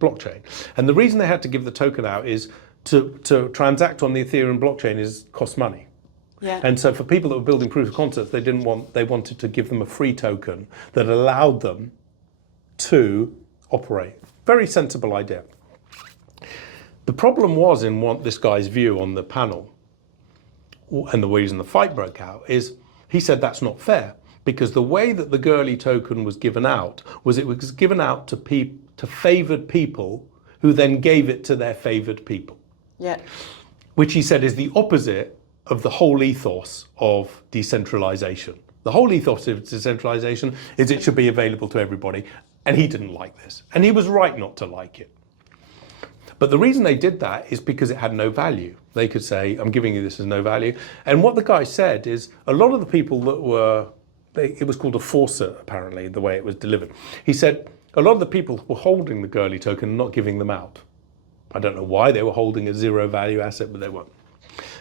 blockchain. And the reason they had to give the token out is to transact on the Ethereum blockchain costs money. Yeah. And so for people that were building proof of concepts, they wanted to give them a free token that allowed them to operate. Very sensible idea. The problem was, in this guy's view on the panel, and the reason the fight broke out, is he said that's not fair, because the way that the Gurley token was given out was it was given out to favored people who then gave it to their favored people. Yeah. Which he said is the opposite of the whole ethos of decentralization. The whole ethos of decentralization is it should be available to everybody, and he didn't like this. And he was right not to like it. But the reason they did that is because it had no value. They could say, I'm giving you this as no value. And what the guy said is a lot of the people that it was called a faucet, apparently, the way it was delivered. He said a lot of the people were holding the Gurley token and not giving them out. I don't know why they were holding a zero value asset, but they weren't.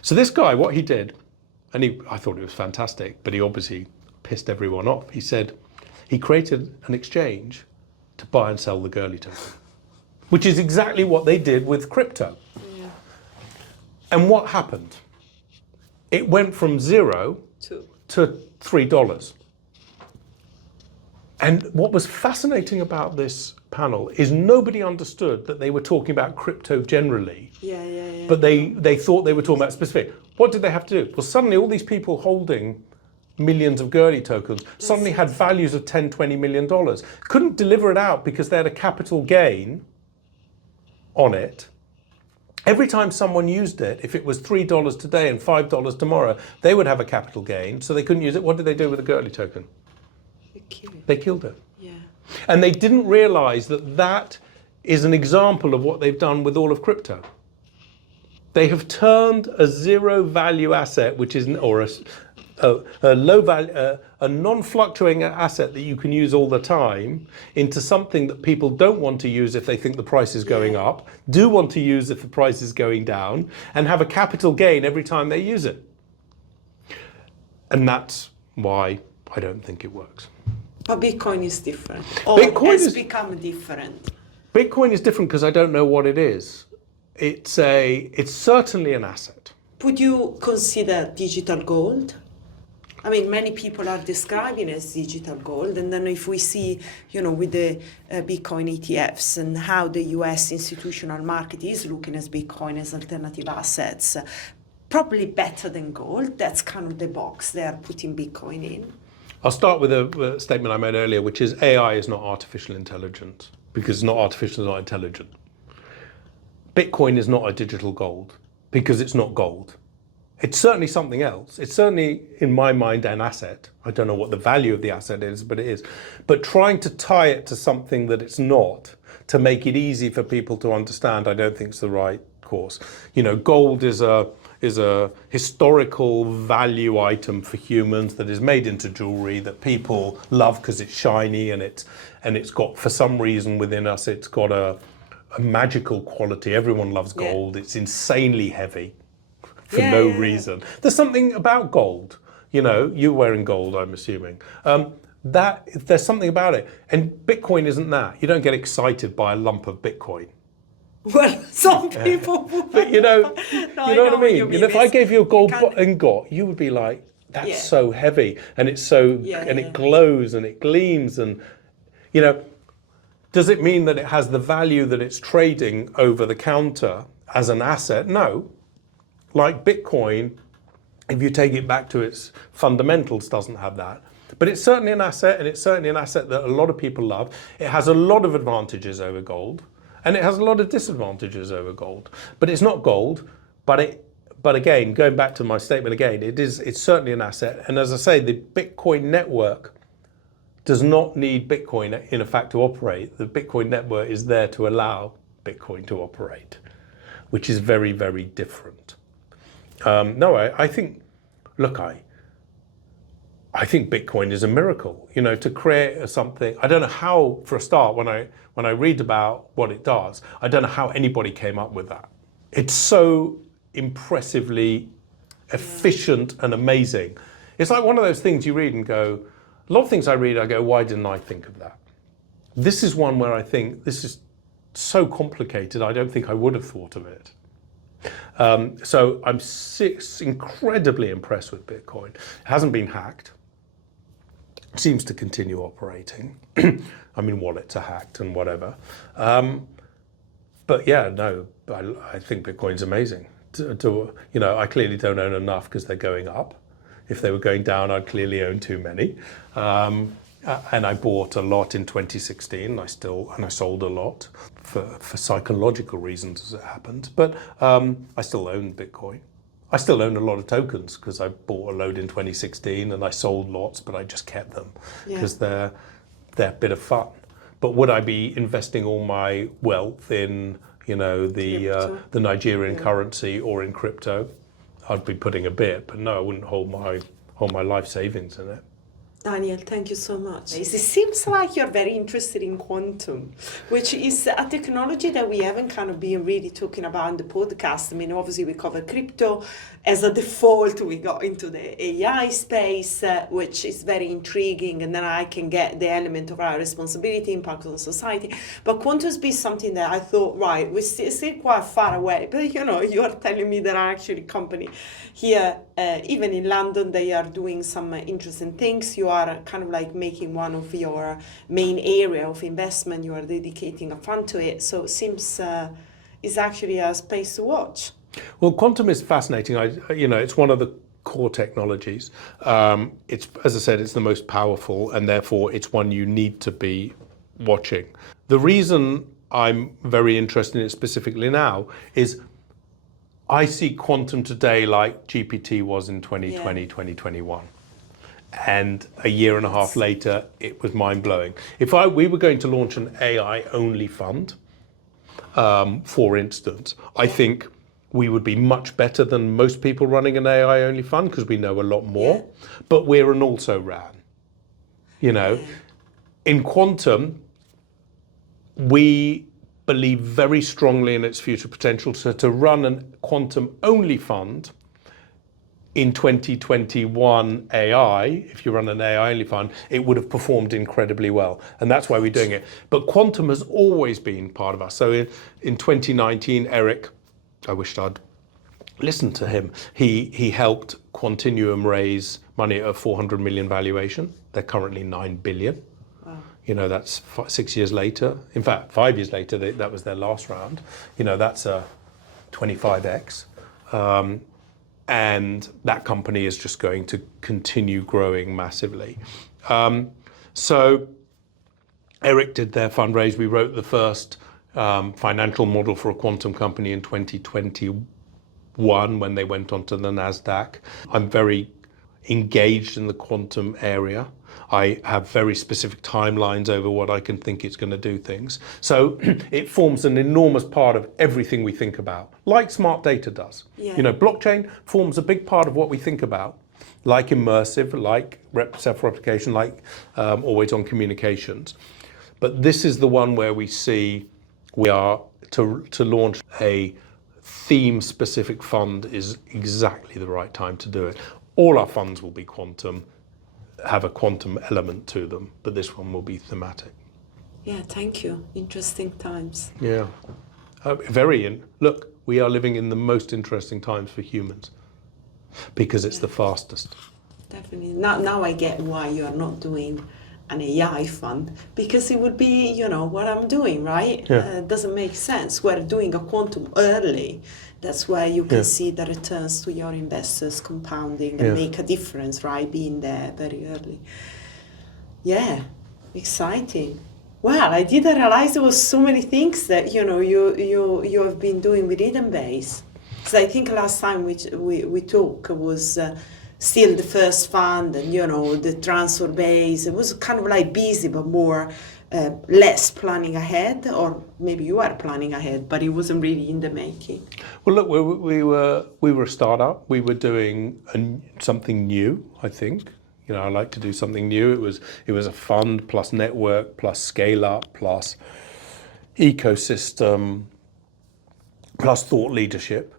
So this guy, what he did, and I thought it was fantastic, but he obviously pissed everyone off. He said he created an exchange to buy and sell the Gurley token, which is exactly what they did with crypto. Yeah. And what happened? It went from $0 to $3. And what was fascinating about this panel is nobody understood that they were talking about crypto generally. Yeah. But they thought they were talking about specific. What did they have to do? Well, suddenly all these people holding millions of Gurley tokens suddenly had values of $10, $20 million. Couldn't deliver it out because they had a capital gain on it. Every time someone used it, if it was $3 today and $5 tomorrow, they would have a capital gain, so they couldn't use it. What did they do with the Gurley token? They killed it. Yeah. And they didn't realize that that is an example of what they've done with all of crypto. They have turned a zero value asset, which is, or a low value, a non-fluctuating asset that you can use all the time, into something that people don't want to use if they think the price is going up, do want to use if the price is going down, and have a capital gain every time they use it. And that's why I don't think it works. But Bitcoin is different. Or Bitcoin has is- become different. Bitcoin is different because I don't know what it is. It's certainly an asset. Would you consider digital gold? I mean, many people are describing it as digital gold, and then if we see, with the Bitcoin ETFs and how the US institutional market is looking at Bitcoin as alternative assets, probably better than gold. That's kind of the box they are putting Bitcoin in. I'll start with a statement I made earlier, which is AI is not artificial intelligence, because it's not artificial, it's not intelligent. Bitcoin is not a digital gold, because it's not gold. It's certainly something else. It's certainly, in my mind, an asset. I don't know what the value of the asset is, but it is. But trying to tie it to something that it's not, to make it easy for people to understand, I don't think is the right course. Gold is a historical value item for humans that is made into jewelry that people love because it's shiny and it's got, for some reason within us, it's got a magical quality. Everyone loves gold. It's insanely heavy for no reason. There's something about gold. You're wearing gold, I'm assuming. That there's something about it. And Bitcoin isn't that. You don't get excited by a lump of Bitcoin. Well, some people would. But you know what I mean? If I gave you a gold ingot, you would be like, that's so heavy, and it's so, and it glows and it gleams, and does it mean that it has the value that it's trading over the counter as an asset? No. Like Bitcoin, if you take it back to its fundamentals, doesn't have that. But it's certainly an asset, and it's certainly an asset that a lot of people love. It has a lot of advantages over gold, and it has a lot of disadvantages over gold. But it's not gold, but again, going back to my statement again, it's certainly an asset. And as I say, the Bitcoin network does not need Bitcoin, in fact, to operate. The Bitcoin network is there to allow Bitcoin to operate, which is very, very different. I think, look, I think Bitcoin is a miracle, to create something. I don't know how, for a start, when I read about what it does, I don't know how anybody came up with that. It's so impressively efficient and amazing. It's like one of those things you read and go, a lot of things I read, I go, why didn't I think of that? This is one where I think this is so complicated, I don't think I would have thought of it. So I'm incredibly impressed with Bitcoin. It hasn't been hacked. It seems to continue operating. I mean, wallets are hacked and whatever. But yeah, no, I think Bitcoin's amazing. I clearly don't own enough because they're going up. If they were going down, I'd clearly own too many. And I bought a lot in 2016. I sold a lot for psychological reasons, as it happened. But I still own Bitcoin. I still own a lot of tokens because I bought a load in 2016 and I sold lots, but I just kept them because they're a bit of fun. But would I be investing all my wealth in, the Nigerian currency or in crypto? I'd be putting a bit, but no, I wouldn't hold my life savings in it. Daniel, thank you so much. It seems like you're very interested in quantum, which is a technology that we haven't kind of been really talking about in the podcast. I mean, obviously we cover crypto. As a default, we got into the AI space, which is very intriguing, and then I can get the element of our responsibility, impact on society. But quantum has been something that I thought, right, we're still quite far away. But you are telling me there are actually companies here, even in London, they are doing some interesting things. You are kind of like making one of your main area of investment. You are dedicating a fund to it. So it seems it's actually a space to watch. Well, quantum is fascinating. It's one of the core technologies. It's, as I said, it's the most powerful, and therefore it's one you need to be watching. The reason I'm very interested in it specifically now is I see quantum today like GPT was in 2020, 2021. And a year and a half later, it was mind-blowing. If we were going to launch an AI-only fund, for instance, I think we would be much better than most people running an AI-only fund because we know a lot more, but we're an also-ran. In quantum, we believe very strongly in its future potential. So to run a quantum-only fund in 2021 AI, if you run an AI only fund, it would have performed incredibly well. And that's why we're doing it. But quantum has always been part of us. So in 2019, Eric, I wished I'd listened to him. He helped Quantinuum raise money at a 400 million valuation. They're currently 9 billion. Wow. You know, that's 6 years later. In fact, 5 years later, that was their last round. You know, that's a 25x. And that company is just going to continue growing massively. So Eric did their fundraise. We wrote the first financial model for a quantum company in 2021 when they went onto the NASDAQ. I'm very engaged in the quantum area. I have very specific timelines over what I can think it's going to do things. So it forms an enormous part of everything we think about, like smart data does. Yeah. You know, blockchain forms a big part of what we think about, like immersive, like self-replication, like always-on communications. But this is the one where we see we are to launch a theme-specific fund is exactly the right time to do it. All our funds will be quantum, have a quantum element to them, but this one will be thematic. Yeah, thank you. Interesting times. Yeah, look, we are living in the most interesting times for humans because it's the fastest. Definitely. Now I get why you are not doing an AI fund, because it would be, you know, what I'm doing, right? Yeah. Doesn't make sense. We're doing a quantum early. That's where you can see the returns to your investors compounding and make a difference, right? Being there very early. Yeah, exciting. Well, I didn't realize there was so many things that, you know, you have been doing with Eden Base. Because I think last time we talked was still the first fund, and, you know, the transfer base. It was kind of like busy, but more less planning ahead, or maybe you are planning ahead, but it wasn't really in the making. Well, look, we were a startup. We were doing something new, I think. You know, I like to do something new. It was a fund plus network plus scale up plus ecosystem plus thought leadership.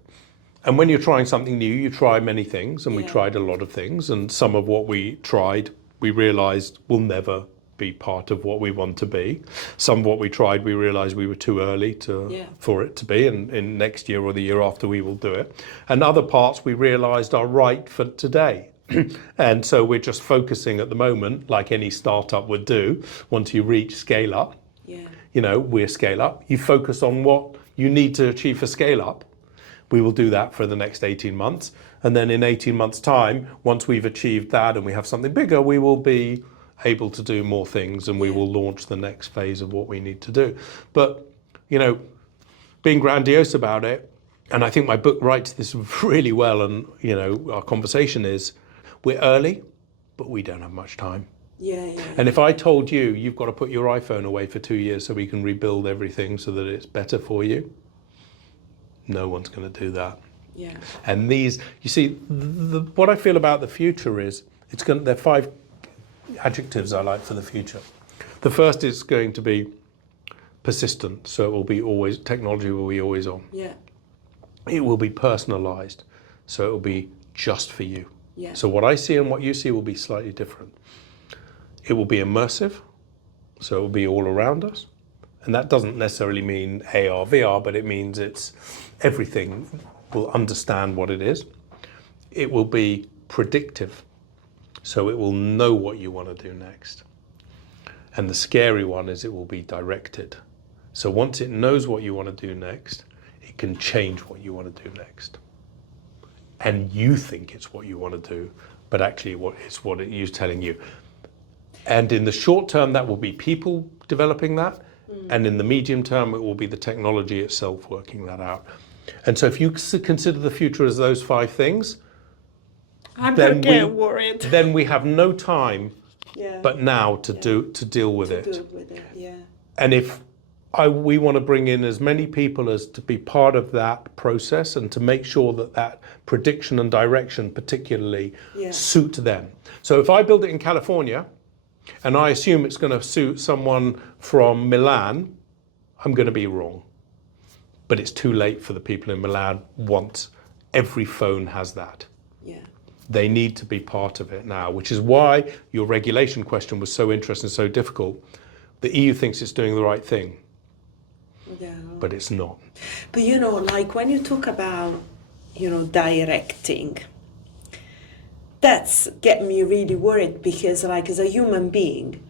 And when you're trying something new, you try many things, and we tried a lot of things. And some of what we tried, we realized will never be part of what we want to be. Some of what we tried, we realized we were too early for it to be, and in next year or the year after we will do it. And other parts we realized are right for today. And so we're just focusing at the moment, like any startup would do, once you reach scale up. You know, we're scale up. You focus on what you need to achieve for scale up. We will do that for the next 18 months. And then in 18 months' time, once we've achieved that and we have something bigger, we will be able to do more things, and we will launch the next phase of what we need to do. But, you know, being grandiose about it, and I think my book writes this really well, and, you know, our conversation is, we're early, but we don't have much time. And if I told you, you've got to put your iPhone away for 2 years so we can rebuild everything so that it's better for you, no one's going to do that. And these, you see, what I feel about the future is, there are 5 adjectives I like for the future. The first is going to be persistent, so it will be always, technology will be always on. It will be personalized, so it will be just for you. So what I see and what you see will be slightly different. It will be immersive, so it will be all around us. And that doesn't necessarily mean AR, VR, but it means it's everything will understand what it is. It will be predictive, so it will know what you want to do next. And the scary one is it will be directed. So once it knows what you want to do next, it can change what you want to do next. And you think it's what you want to do, but actually it's what it is telling you. And in the short term, that will be people developing that. And in the medium term, it will be the technology itself working that out. And so if you consider the future as those 5 things, worried. Then we have no time but now to deal with it. And if we want to bring in as many people as to be part of that process, and to make sure that prediction and direction particularly suit them. So if I build it in California, and I assume it's going to suit someone from Milan, I'm going to be wrong. But it's too late for the people in Milan once every phone has that. They need to be part of it now, which is why your regulation question was so interesting, so difficult. The EU thinks it's doing the right thing, but it's not. But like when you talk about, directing, that's get me really worried, because like as a human being,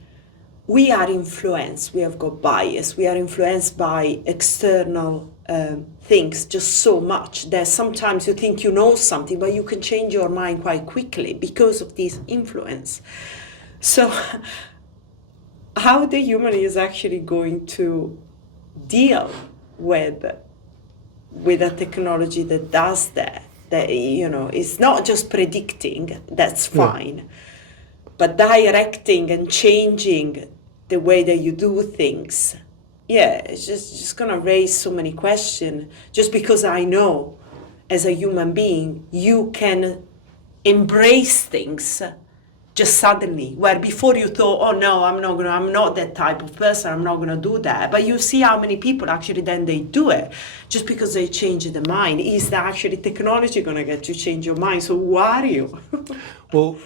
we are influenced, we have got bias, we are influenced by external things just so much that sometimes you think you know something, but you can change your mind quite quickly because of this influence. So how the human is actually going to deal with a technology that does that it's not just predicting, that's fine, but directing and changing the way that you do things, it's just gonna raise so many questions, just because I know as a human being you can embrace things just suddenly, where before you thought, oh no, I'm not that type of person, I'm not gonna do that. But you see how many people actually then they do it just because they change their mind. Is that actually technology gonna get you change your mind? So who are you? Well,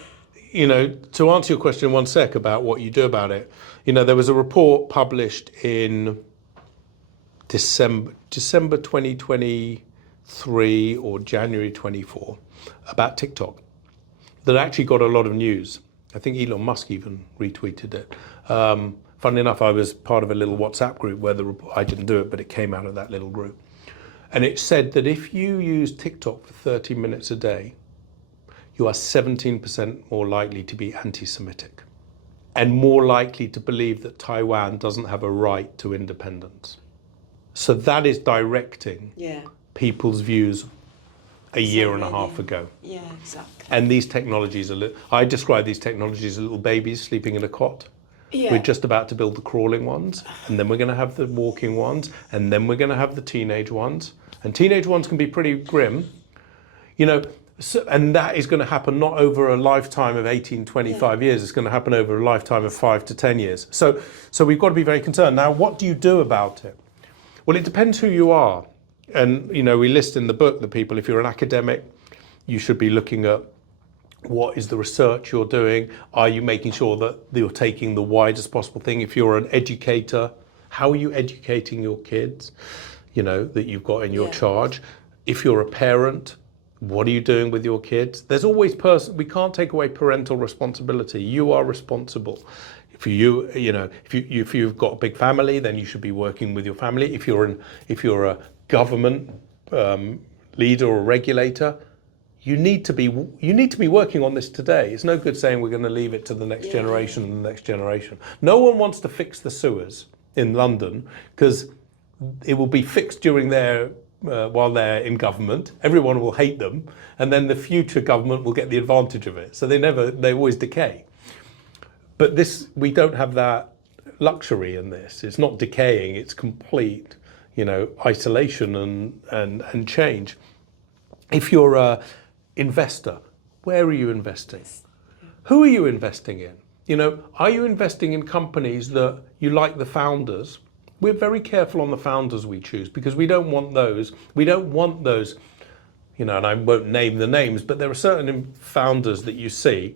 to answer your question in one sec about what you do about it, there was a report published in December 2023 or January 24 about TikTok that actually got a lot of news. I think Elon Musk even retweeted it. Funnily enough, I was part of a little WhatsApp group where I didn't do it, but it came out of that little group. And it said that if you use TikTok for 30 minutes a day, you are 17% more likely to be anti-Semitic and more likely to believe that Taiwan doesn't have a right to independence. So that is directing people's views a year and a half ago. Yeah, exactly. And these technologies I describe these technologies as little babies sleeping in a cot. Yeah. We're just about to build the crawling ones, and then we're going to have the walking ones, and then we're going to have the teenage ones. And teenage ones can be pretty grim, and that is going to happen not over a lifetime of 18, 25 years. It's going to happen over a lifetime of 5 to 10 years. So we've got to be very concerned. Now, what do you do about it? Well, it depends who you are. And, we list in the book the people, if you're an academic, you should be looking at what is the research you're doing? Are you making sure that you're taking the widest possible thing? If you're an educator, how are you educating your kids, that you've got in your charge? If you're a parent, what are you doing with your kids? There's always we can't take away parental responsibility. You are responsible. If you've got a big family, then you should be working with your family. If you're a government leader or regulator, you need to be working on this today. It's no good saying we're going to leave it to the next generation and the next generation. No one wants to fix the sewers in London because it will be fixed during while they're in government. Everyone will hate them, and then the future government will get the advantage of it. So they always decay. But we don't have that luxury in this. It's not decaying. It's complete, isolation and change. If you're a investor, where are you investing? Who are you investing in? Are you investing in companies that you like the founders? We're very careful on the founders we choose because we don't want those. And I won't name the names, but there are certain founders that you see,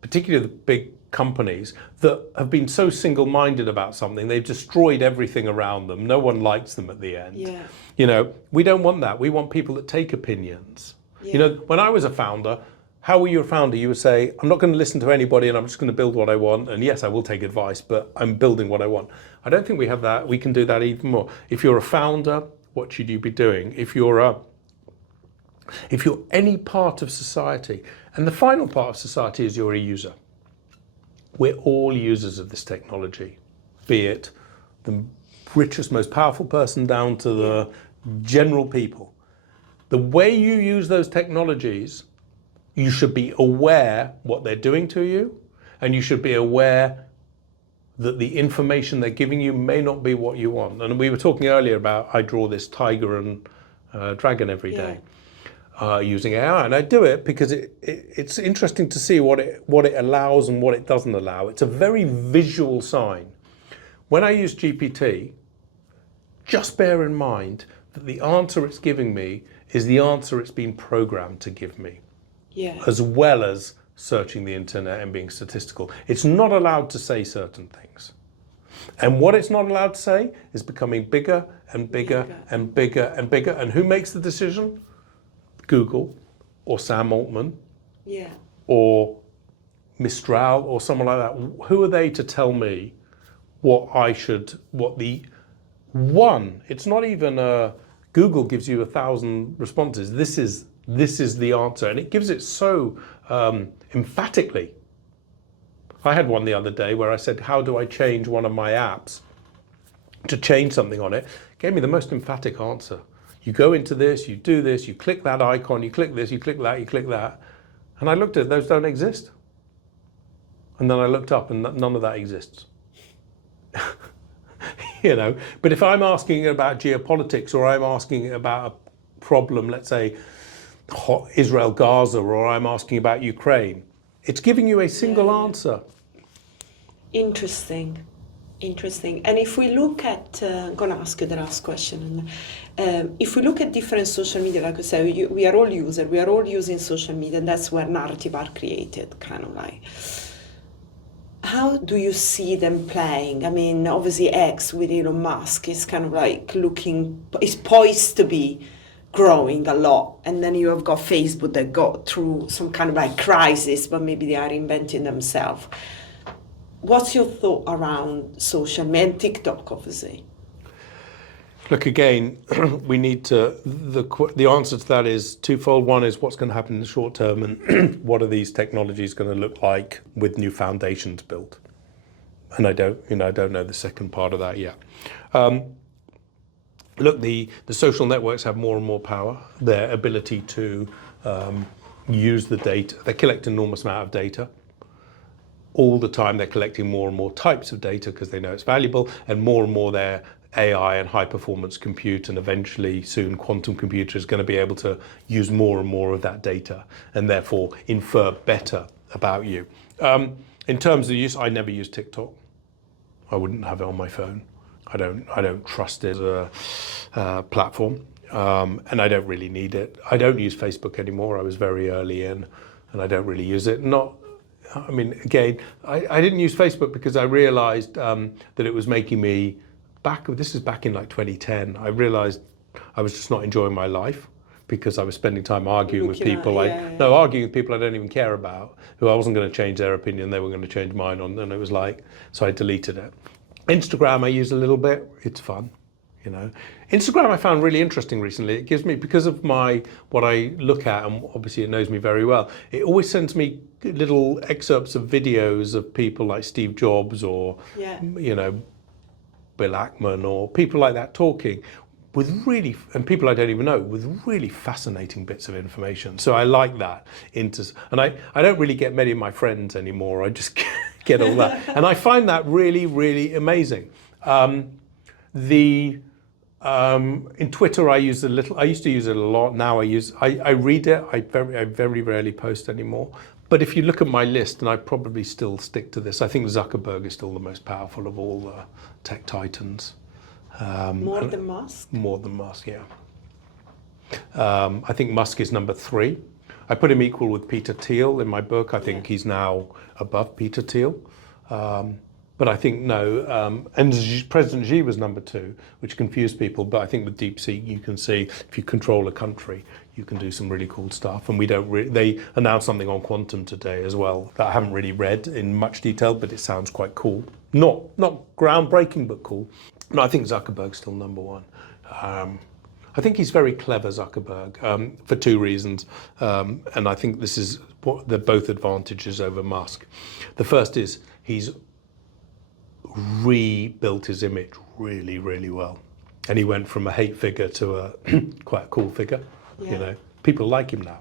particularly the big companies, that have been so single-minded about something, they've destroyed everything around them. No one likes them at the end. We don't want that. We want people that take opinions. When I was a founder, how were you a founder? You would say, I'm not going to listen to anybody and I'm just going to build what I want. And yes, I will take advice, but I'm building what I want. I don't think we have that. We can do that even more. If you're a founder, what should you be doing? If you're any part of society, and the final part of society is you're a user. We're all users of this technology, be it the richest, most powerful person down to the general people. The way you use those technologies, you should be aware what they're doing to you, and you should be aware that the information they're giving you may not be what you want. And we were talking earlier about I draw this tiger and dragon every day. Using AI, and I do it because it's interesting to see what it allows and what it doesn't allow. It's a very visual sign. When I use GPT, just bear in mind that the answer it's giving me is the answer it's been programmed to give me. as well as searching the internet and being statistical. It's not allowed to say certain things. And what it's not allowed to say is becoming bigger and bigger and bigger and bigger. And who makes the decision? Google or Sam Altman or Mistral or someone like that. Who are they to tell me it's not even Google gives you 1,000 responses. This is the answer, and it gives it so emphatically. I had one the other day where I said, how do I change one of my apps to change something on it? It gave me the most emphatic answer. You go into this, you do this, you click that icon, you click this, you click that, you click that. And I looked at it, those don't exist. And then I looked up and none of that exists. But if I'm asking about geopolitics or I'm asking about a problem, let's say Israel-Gaza, or I'm asking about Ukraine, it's giving you a single answer. Interesting. And if we look at, I'm going to ask you the last question. If we look at different social media, like I said, we are all users, we are all using social media, and that's where narrative are created, kind of like. How do you see them playing? I mean, obviously X with Elon Musk is kind of like is poised to be growing a lot. And then you have got Facebook that got through some kind of like crisis, but maybe they are inventing themselves. What's your thought around social media and TikTok, obviously? Look, again, we need to, the answer to that is twofold. One is what's going to happen in the short term, and what are these technologies going to look like with new foundations built? And I don't know the second part of that yet. Look, the social networks have more and more power. Their ability to use the data, they collect an enormous amount of data. All the time they're collecting more and more types of data because they know it's valuable, and more their AI and high performance compute, and eventually soon quantum computer is going to be able to use more and more of that data and therefore infer better about you. In terms of use, I never use TikTok. I wouldn't have it on my phone. I don't trust it as a platform, and I don't really need it. I don't use Facebook anymore. I was very early in, and I don't really use it. I didn't use Facebook because I realized that it was making me this is back in like 2010. I realized I was just not enjoying my life because I was spending time arguing with people. Arguing with people I don't even care about, who I wasn't going to change their opinion, they were going to change mine on, and it was like, so I deleted it. Instagram I use a little bit, it's fun, Instagram I found really interesting recently. It gives me, because of what I look at, and obviously it knows me very well, it always sends me little excerpts of videos of people like Steve Jobs or, Bill Ackman or people like that talking with and people I don't even know, with really fascinating bits of information. So I like that. And I don't really get many of my friends anymore. I just get all that. And I find that really, really amazing. In Twitter, I used to use it a lot. Now I read it. I very rarely post anymore. But if you look at my list, and I probably still stick to this, I think Zuckerberg is still the most powerful of all the tech titans. More than Musk? More than Musk, yeah. I think Musk is number 3. I put him equal with Peter Thiel in my book. I think he's now above Peter Thiel. But I think no, and President Xi was number 2, which confused people. But I think with DeepSeek, you can see if you control a country, you can do some really cool stuff. And they announced something on quantum today as well that I haven't really read in much detail, but it sounds quite cool. Not groundbreaking, but cool. No, I think Zuckerberg's still number 1. I think he's very clever, Zuckerberg, for 2 reasons. And I think this is what they're both advantages over Musk. The first is he's rebuilt his image really, really well. And he went from a hate figure to a quite a cool figure. People like him now.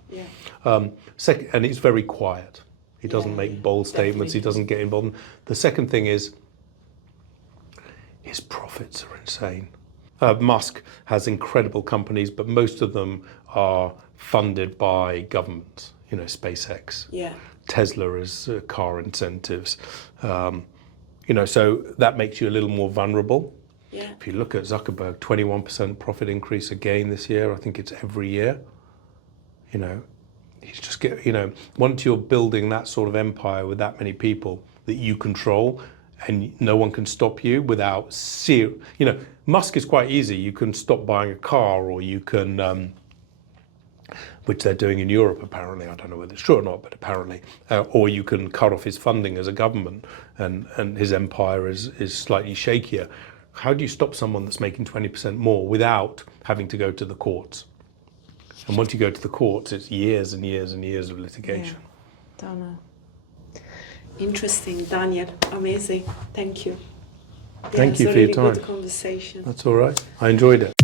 And he's very quiet. He doesn't make bold statements. He doesn't get involved. The second thing is his profits are insane. Musk has incredible companies, but most of them are funded by governments. SpaceX. Tesla is car incentives. So that makes you a little more vulnerable. If you look at Zuckerberg, 21% profit increase again this year. I think it's every year. he's just once you're building that sort of empire with that many people that you control, and no one can stop you without Musk is quite easy. You can stop buying a car, or you can, which they're doing in Europe apparently. I don't know whether it's true or not, but apparently, or you can cut off his funding as a government, and his empire is slightly shakier. How do you stop someone that's making 20% more without having to go to the courts? And once you go to the courts, it's years and years and years of litigation. Yeah. Don't know. Interesting, Daniel. Amazing. Thank you. Thank you for your time. Good conversation. That's all right. I enjoyed it.